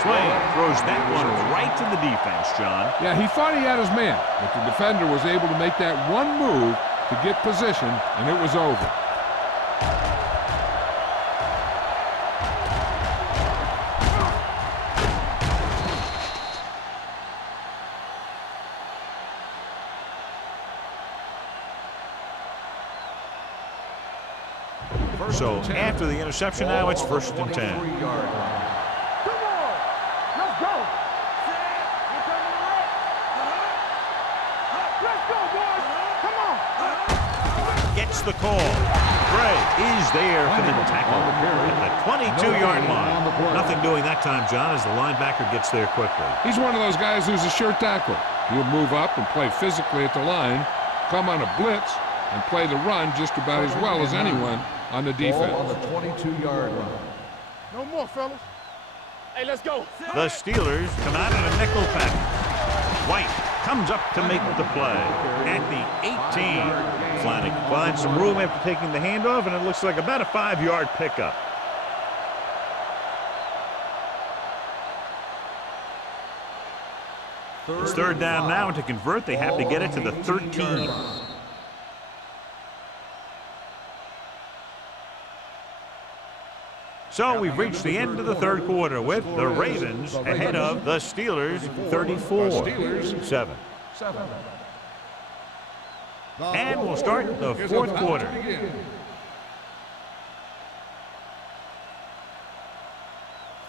Swain throws that one right to the defense, John. Yeah, he thought he had his man, but the defender was able to make that one move to get position, and it was over. So after the interception, now it's first and 10. Come on. Let's go. Let's go, boys. Come on. Gets the call. Gray is there for the tackle at the 22-yard line. Nothing doing that time, John, as the linebacker gets there quickly. He's one of those guys who's a sure tackler. He'll move up and play physically at the line, come on a blitz, and play the run just about as well as anyone on the defense. Ball on the 22-yard line. No more, fellas. Hey, let's go. The Steelers come out in a nickel package. White comes up to make the play at the 18. Flanagan finds some room after taking the handoff, and it looks like about a 5-yard pickup. It's third down now, and to convert, they have to get it to the 13. So we've reached the end of the third quarter with the Ravens ahead of the Steelers 34-7. And we'll start the fourth quarter.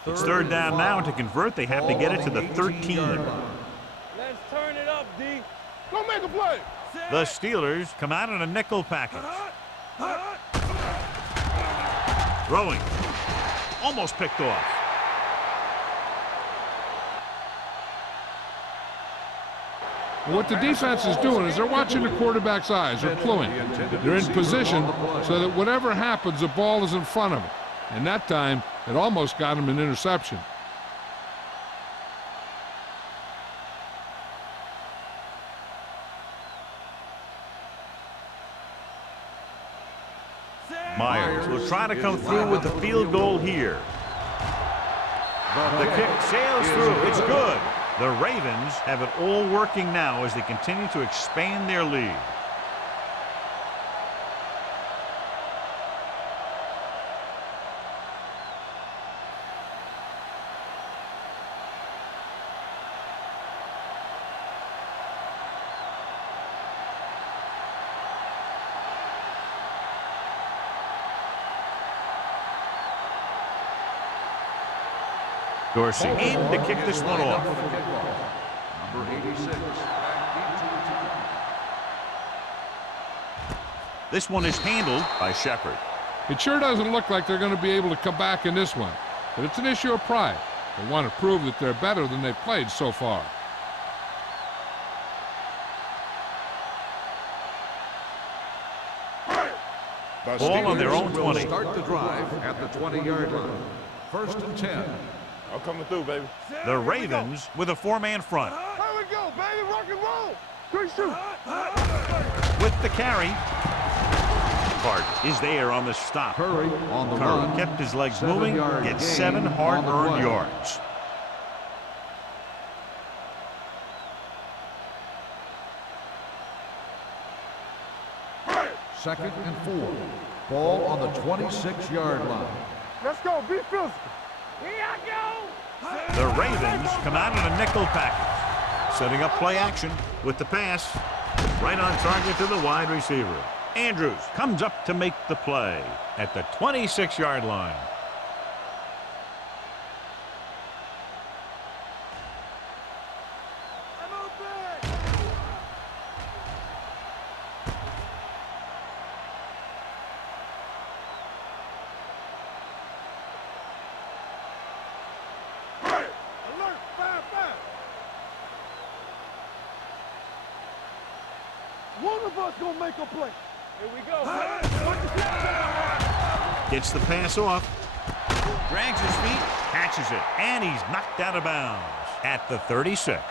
It's third down now, and to convert, they have to get it to the 13. Let's turn it up, D. Go make a play. The Steelers come out in a nickel package. Throwing. Almost picked off. What the defense is doing is they're watching the quarterback's eyes. They're cluing. They're in position so that whatever happens, the ball is in front of them. And that time, it almost got him an interception. try to come through with the field goal here. The kick sails through. It's good. The Ravens have it all working now as they continue to expand their lead. Dorsey in to kick this one off. Number 86. This one is handled by Shepard. It sure doesn't look like they're going to be able to come back in this one, but it's an issue of pride. They want to prove that they're better than they've played so far. The Ball on their Steelers own will 20. start the drive at the 20-yard line. First and 10. I'm coming through, baby. The Ravens with a four-man front. Here we go, baby. Rock and roll. 3 shoot. With the carry. Hart is there on the stop. Curry on the Curry run. kept his legs 7 moving, yard gets gain 7 on the hard-earned play. yards. Second and 4. Ball on the 26-yard line. Let's go. Be physical. Here I go. The Ravens come out in a nickel package. Setting up play action with the pass. Right on target to the wide receiver. Andrews comes up to make the play at the 26-yard line. One of us gonna make a play. Here we go. Gets the pass off. Drags his feet, catches it, and he's knocked out of bounds at the 36.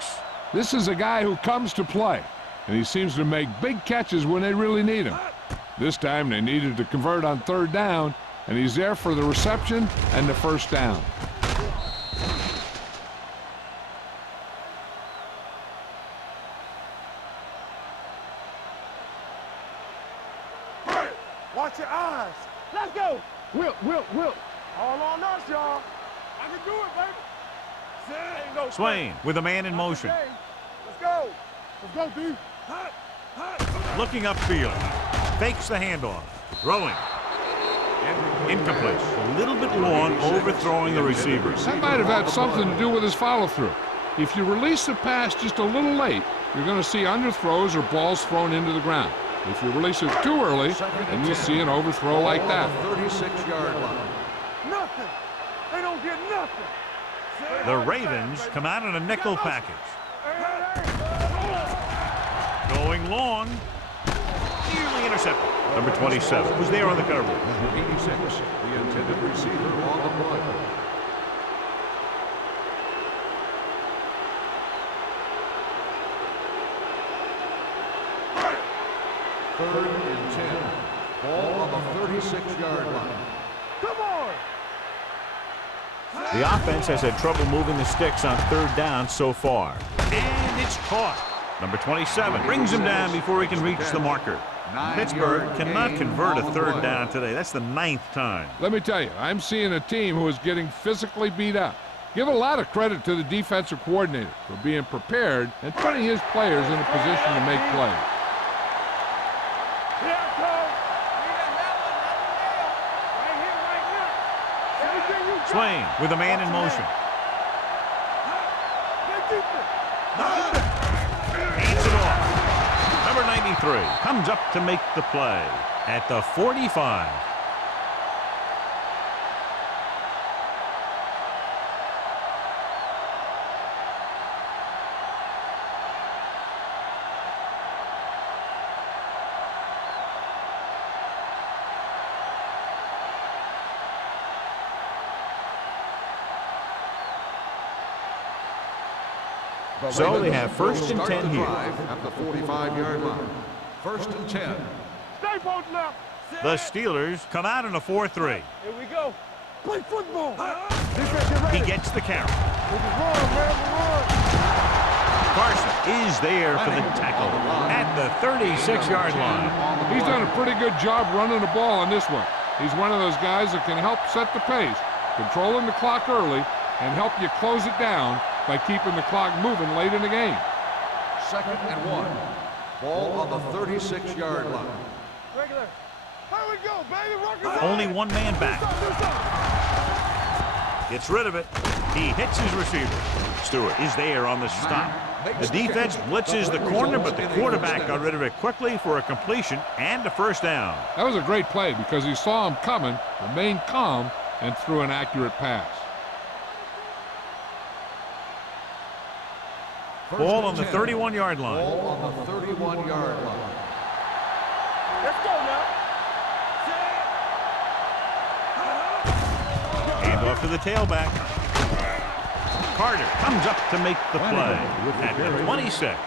This is a guy who comes to play, and he seems to make big catches when they really need him. This time they needed to convert on third down, and he's there for the reception and the first down. Watch your eyes. Let's go. Whip. All on us, y'all. I can do it, baby. There you go. Swain with a man in motion. Let's go. Let's go, D. Looking upfield. Fakes the handoff. Throwing. Incomplete. A little bit long, overthrowing the receiver. That might have had something to do with his follow-through. If you release the pass just a little late, you're going to see underthrows or balls thrown into the ground. If you release it too early, then you'll see an overthrow like that. 36-yard line. Nothing. They don't get nothing. The Ravens come out in a nickel package. Going long. Nearly intercepted. Number 27 was there on the coverage. Number 86, the intended receiver on the play. Third and 10. Ball on the 36-yard line. Come on. The offense has had trouble moving the sticks on third down so far. And it's caught. Number 27 brings him down before he can reach the marker. Pittsburgh cannot convert a third down today. That's the 9th time. Let me tell you, I'm seeing a team who is getting physically beat up. Give a lot of credit to the defensive coordinator for being prepared and putting his players in a position to make plays. Here I come. Right here, right now. Everything you got. Swain with a man in motion. Hands it off. Number 93 comes up to make the play at the 45. So they have first and 10 here. At the 45-yard line. First and 10. Stay both left. The Steelers come out in a 4-3. Here we go. Play football. He gets the carry. Run, man, run. Carson is there for the tackle at the 36-yard line. He's done a pretty good job running the ball on this one. He's one of those guys that can help set the pace, controlling the clock early, and help you close it down by keeping the clock moving late in the game. 2nd and 1. Ball on the 36-yard line. Regular. Here we go, baby. Rock Only one man back. Gets rid of it. He hits his receiver. Stewart is there on the stop. The defense blitzes the corner, but the quarterback got rid of it quickly for a completion and a first down. That was a great play because he saw him coming, remained calm, and threw an accurate pass. Ball on the 31-yard line. Ball on the 31-yard line. Let's go now. Hand off to the tailback. Carter comes up to make the play at the 26.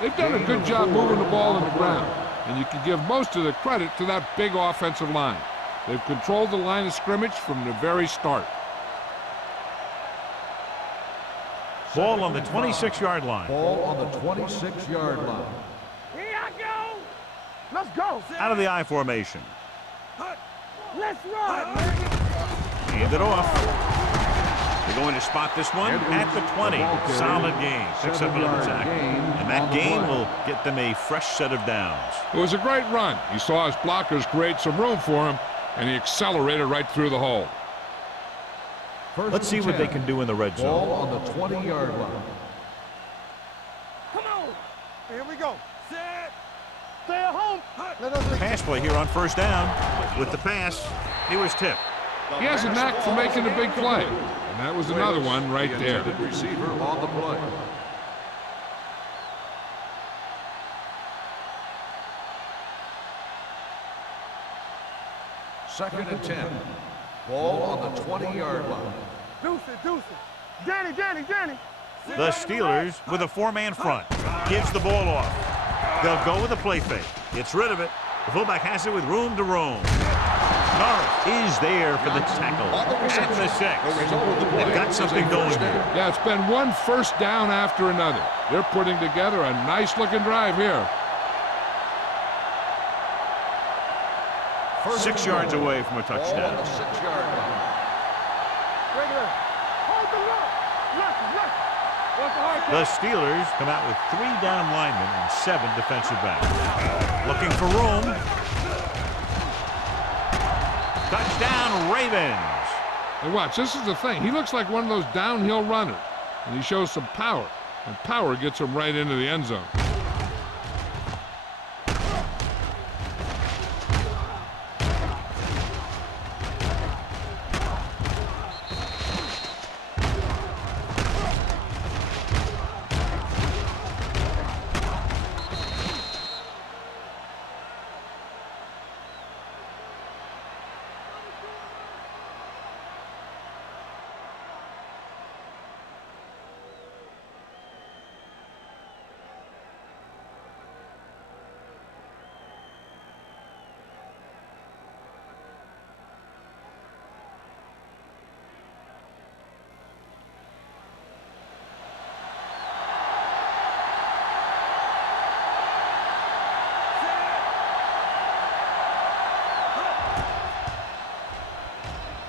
They've done a good job moving the ball on the ground, and you can give most of the credit to that big offensive line. They've controlled the line of scrimmage from the very start. Ball on the 26-yard line. Ball on the 26-yard line. Here I go. Let's go. Out of the I formation. Let's run, man. Hand it off. They're going to spot this one at the 20. Solid game. Picks up another tackle. And that gain will get them a fresh set of downs. It was a great run. He saw his blockers create some room for him, and he accelerated right through the hole. Let's see what they can do in the red zone. Ball on the 20-yard line. Come on. Here we go. Set. Stay at home. Let us Pass play here on first down. With the pass, he was tipped. He has a knack for making a big play, and that was another one right there. The receiver on the play. Second and 10. Ball on the 20-yard line. Deuce it. Danny. The Steelers with a four-man front. Gives the ball off. They'll go with a play fake. Gets rid of it. The fullback has it with room to roam. Norris is there for the tackle at the 6. They've got something going here. Yeah, it's been one first down after another. They're putting together a nice-looking drive here. 6 yards away from a touchdown. Ball on the 6-yard line. Regular. Hold the lock. Left. The Steelers come out with 3 down linemen and 7 defensive backs. Looking for room. Touchdown, Ravens. And watch, this is the thing. He looks like one of those downhill runners, and he shows some power, and power gets him right into the end zone.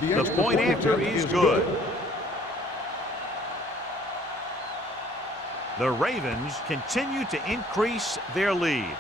The point after is good. The Ravens continue to increase their lead.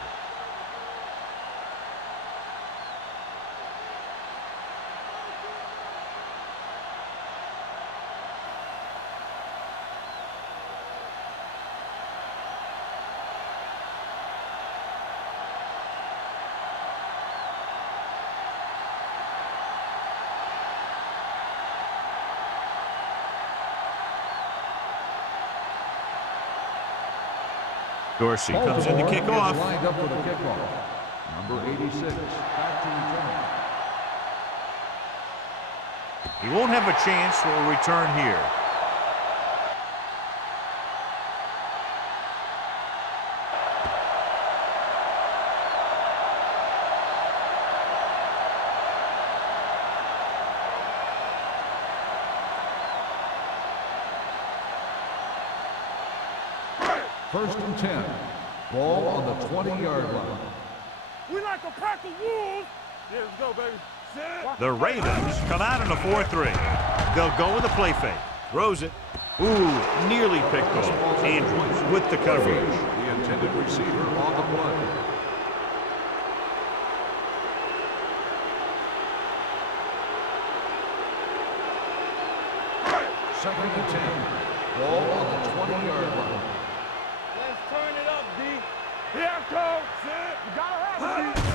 Dorsey comes in to kick off. Lined up for the kickoff. Number 86. Back to return. He won't have a chance for a return here. First and 10. Ball on the 20-yard line. We like a pack of wolves. Yeah, let's go, baby. The Ravens come out in a 4-3. They'll go with a play fake. Throws it. Ooh, nearly picked off. Andrews with the coverage. The intended receiver on the play. Second and 10. Ball on the 20-yard line. Let's turn it up, D. Here, coach. You gotta have it, D.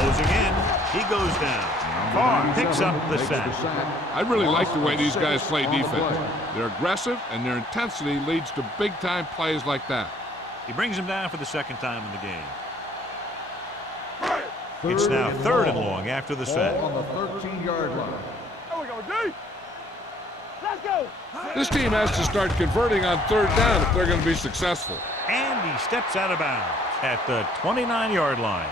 Closing in. He goes down. Carr picks up the sack. I really like the way these guys play defense. They're aggressive, and their intensity leads to big-time plays like that. He brings him down for the second time in the game. It's now third and long after the sack. Ball on the 13-yard line. There we go, D. Let's go. This team has to start converting on third down if they're going to be successful. And he steps out of bounds at the 29-yard line.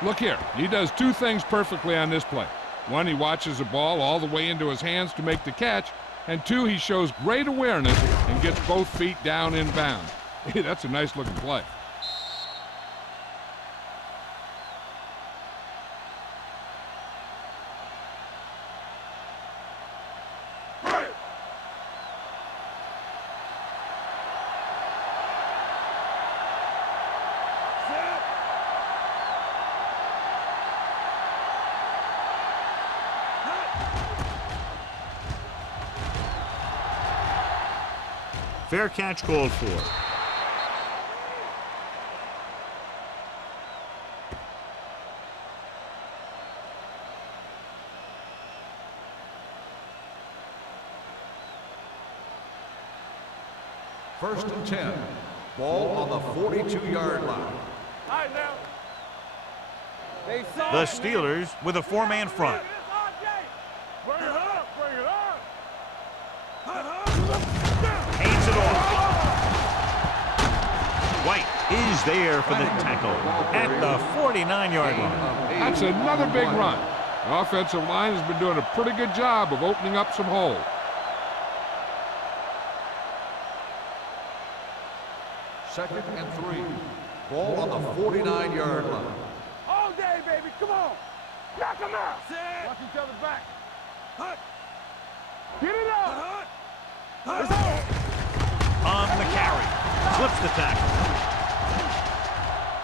Look here, he does two things perfectly on this play. One, he watches the ball all the way into his hands to make the catch, and two, he shows great awareness and gets both feet down in bounds. Hey, that's a nice looking play. Fair catch called for. First and 10. Ball on the 42-yard line. All right, now. They saw The it, Steelers with a four-man front. Bring it up, bring it up. Hands it off. White is there for the tackle at the 49-yard line. That's another big run. The offensive line has been doing a pretty good job of opening up some holes. Second and 3. Ball on the 49-yard line. All day, baby, come on. Knock them out. Watch each other back. Get it up. Let's go. On the carry. Flips the tackle.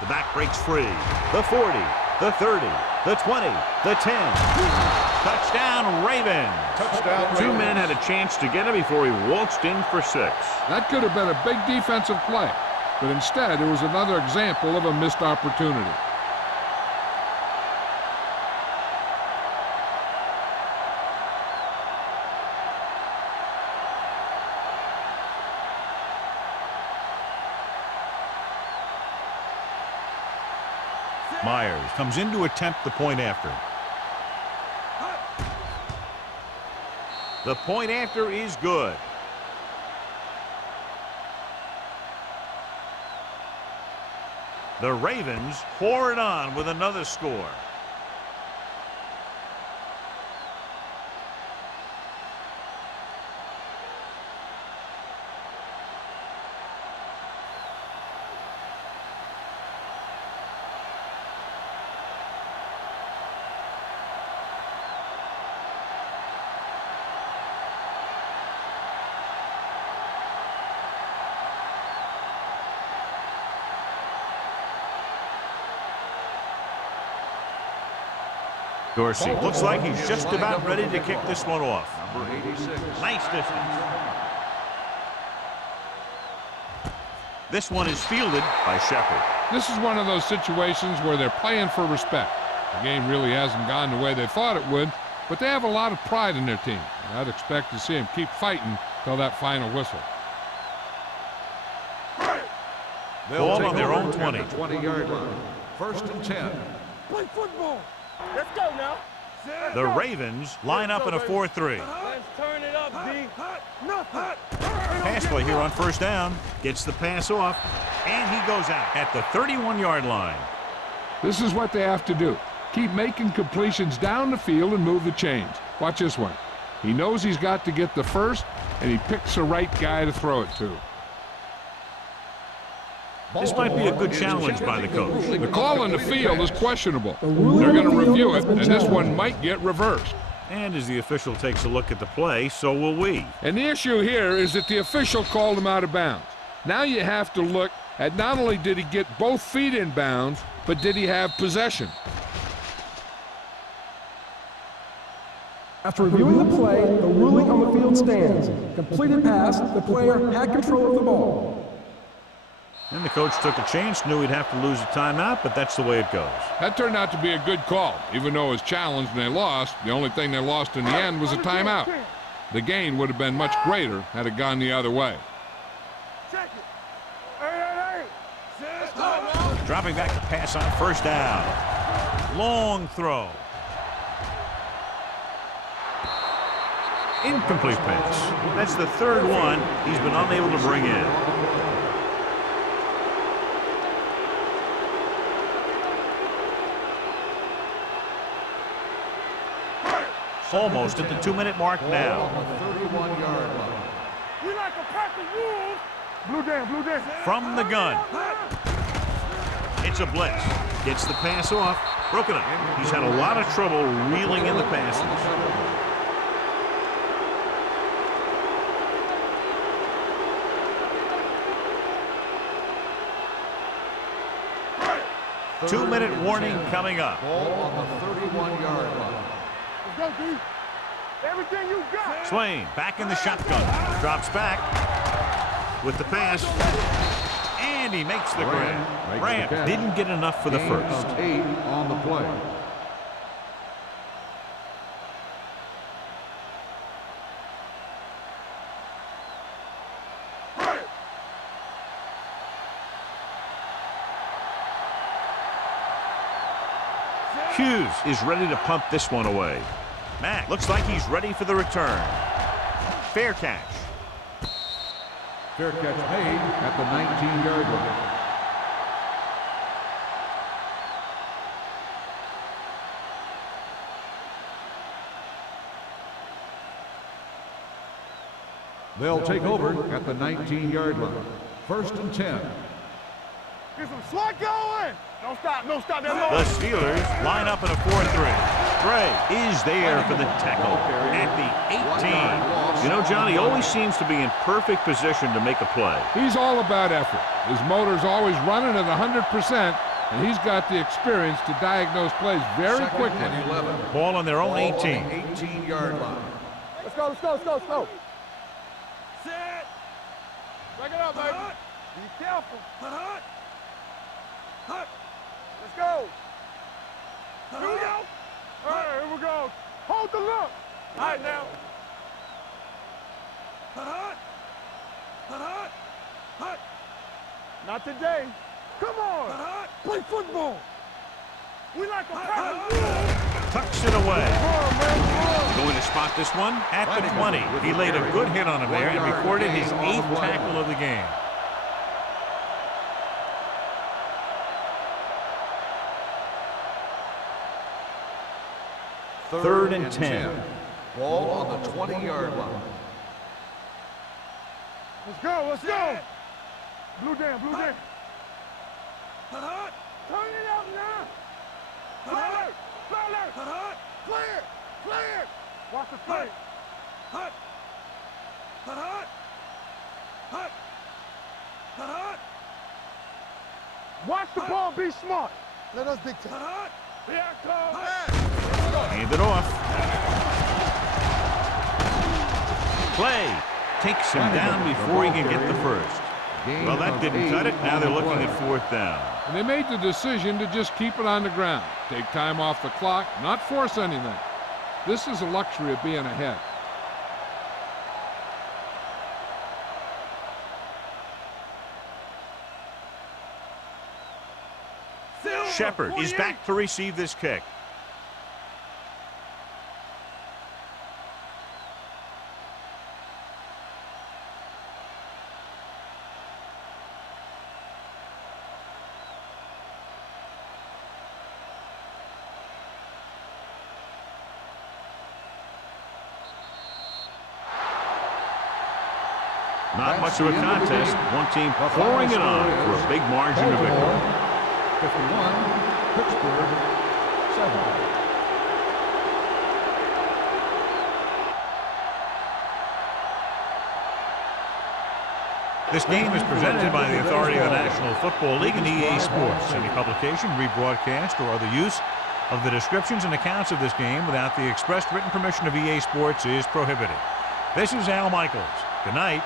The back breaks free. The 40, the 30, the 20, the 10. Touchdown, Ravens. Touchdown, Two Ravens. men had a chance to get him before he waltzed in for 6. That could have been a big defensive play, but instead it was another example of a missed opportunity. Myers comes in to attempt the point after. The point after is good. The Ravens pour it on with another score. Dorsey looks like he's just about ready to kick this one off. Number 86. Nice distance. This one is fielded by Shepard. This is one of those situations where they're playing for respect. The game really hasn't gone the way they thought it would, but they have a lot of pride in their team. I'd expect to see them keep fighting till that final whistle. Ball on their own 20. 20-yard line. First and 10. Play football. Let's go now. The Ravens line up in a 4-3. Let's turn it up, D. Nothing. Pass play here on first down. Gets the pass off, and he goes out at the 31-yard line. This is what they have to do. Keep making completions down the field and move the chains. Watch this one. He knows he's got to get the first, and he picks the right guy to throw it to. This might be a good challenge by the coach. The call on the field is questionable. They're going to review it, and this one might get reversed. And as the official takes a look at the play, so will we. And the issue here is that the official called him out of bounds. Now you have to look at not only did he get both feet in bounds, but did he have possession? After reviewing the play, the ruling on the field stands. Completed pass, the player had control of the ball. And the coach took a chance, knew he'd have to lose a timeout, but that's the way it goes. That turned out to be a good call. Even though it was challenged and they lost, the only thing they lost in the end was a timeout. The gain would have been much greater had it gone the other way. Check it. Hey. Let's go, Dropping back to pass on first down. Long throw. Incomplete pass. That's the third one he's been unable to bring in. Almost at the 2-minute mark now. 31-yard line. We like a pack of wolves. Blue down. From the gun. It's a blitz. Gets the pass off. Broken up. He's had a lot of trouble reeling in the passes. Two-minute warning coming up. Ball on the 31-yard line. Go, D. Everything you got. Swain back in the shotgun. Drops back with the pass. And he makes the grab. Grant didn't get enough for the Gain first. of 8 on the play. Hughes is ready to punt this one away. Mack looks like he's ready for the return. Fair catch. Fair catch made at the 19-yard line. They'll take over at the 19-yard line. 1st and 10. Get some swat going. Don't stop. The Steelers line up in a 4-3. Gray is there for the tackle at the 18. You know, John, he always seems to be in perfect position to make a play. He's all about effort. His motor's always running at 100%, and he's got the experience to diagnose plays very quickly. Ball on their own 18. 18-yard line. Let's go. Set. Break it up, baby. Be careful. Let's go. Here we go. All right, here we go. Hold the look. All right, now. Not today. Come on. Play football. We like a pack of wolves. Tucks it away. Come on, man. Going to spot this one at the 20. He laid a good hit on him there and recorded his 8th tackle of the game. Third and 10. Ball on the 20-yard line. Let's go. Blue down. Turn it up now. Flare. Clear. Watch the play. Watch the ball, be smart. Let us dictate. Hand it off. Play. Takes him down before he can get the first. Well, that didn't cut it. Now they're looking at 4th down. And they made the decision to just keep it on the ground. Take time off the clock, not force anything. This is a luxury of being ahead. Shepard is back to receive this kick. Not much of a contest. One team pouring it on for a big margin of victory. 51, Pittsburgh, 7. This game is presented by the authority of the National Football League and EA Sports. Any publication, rebroadcast, or other use of the descriptions and accounts of this game without the expressed written permission of EA Sports is prohibited. This is Al Michaels. Good night.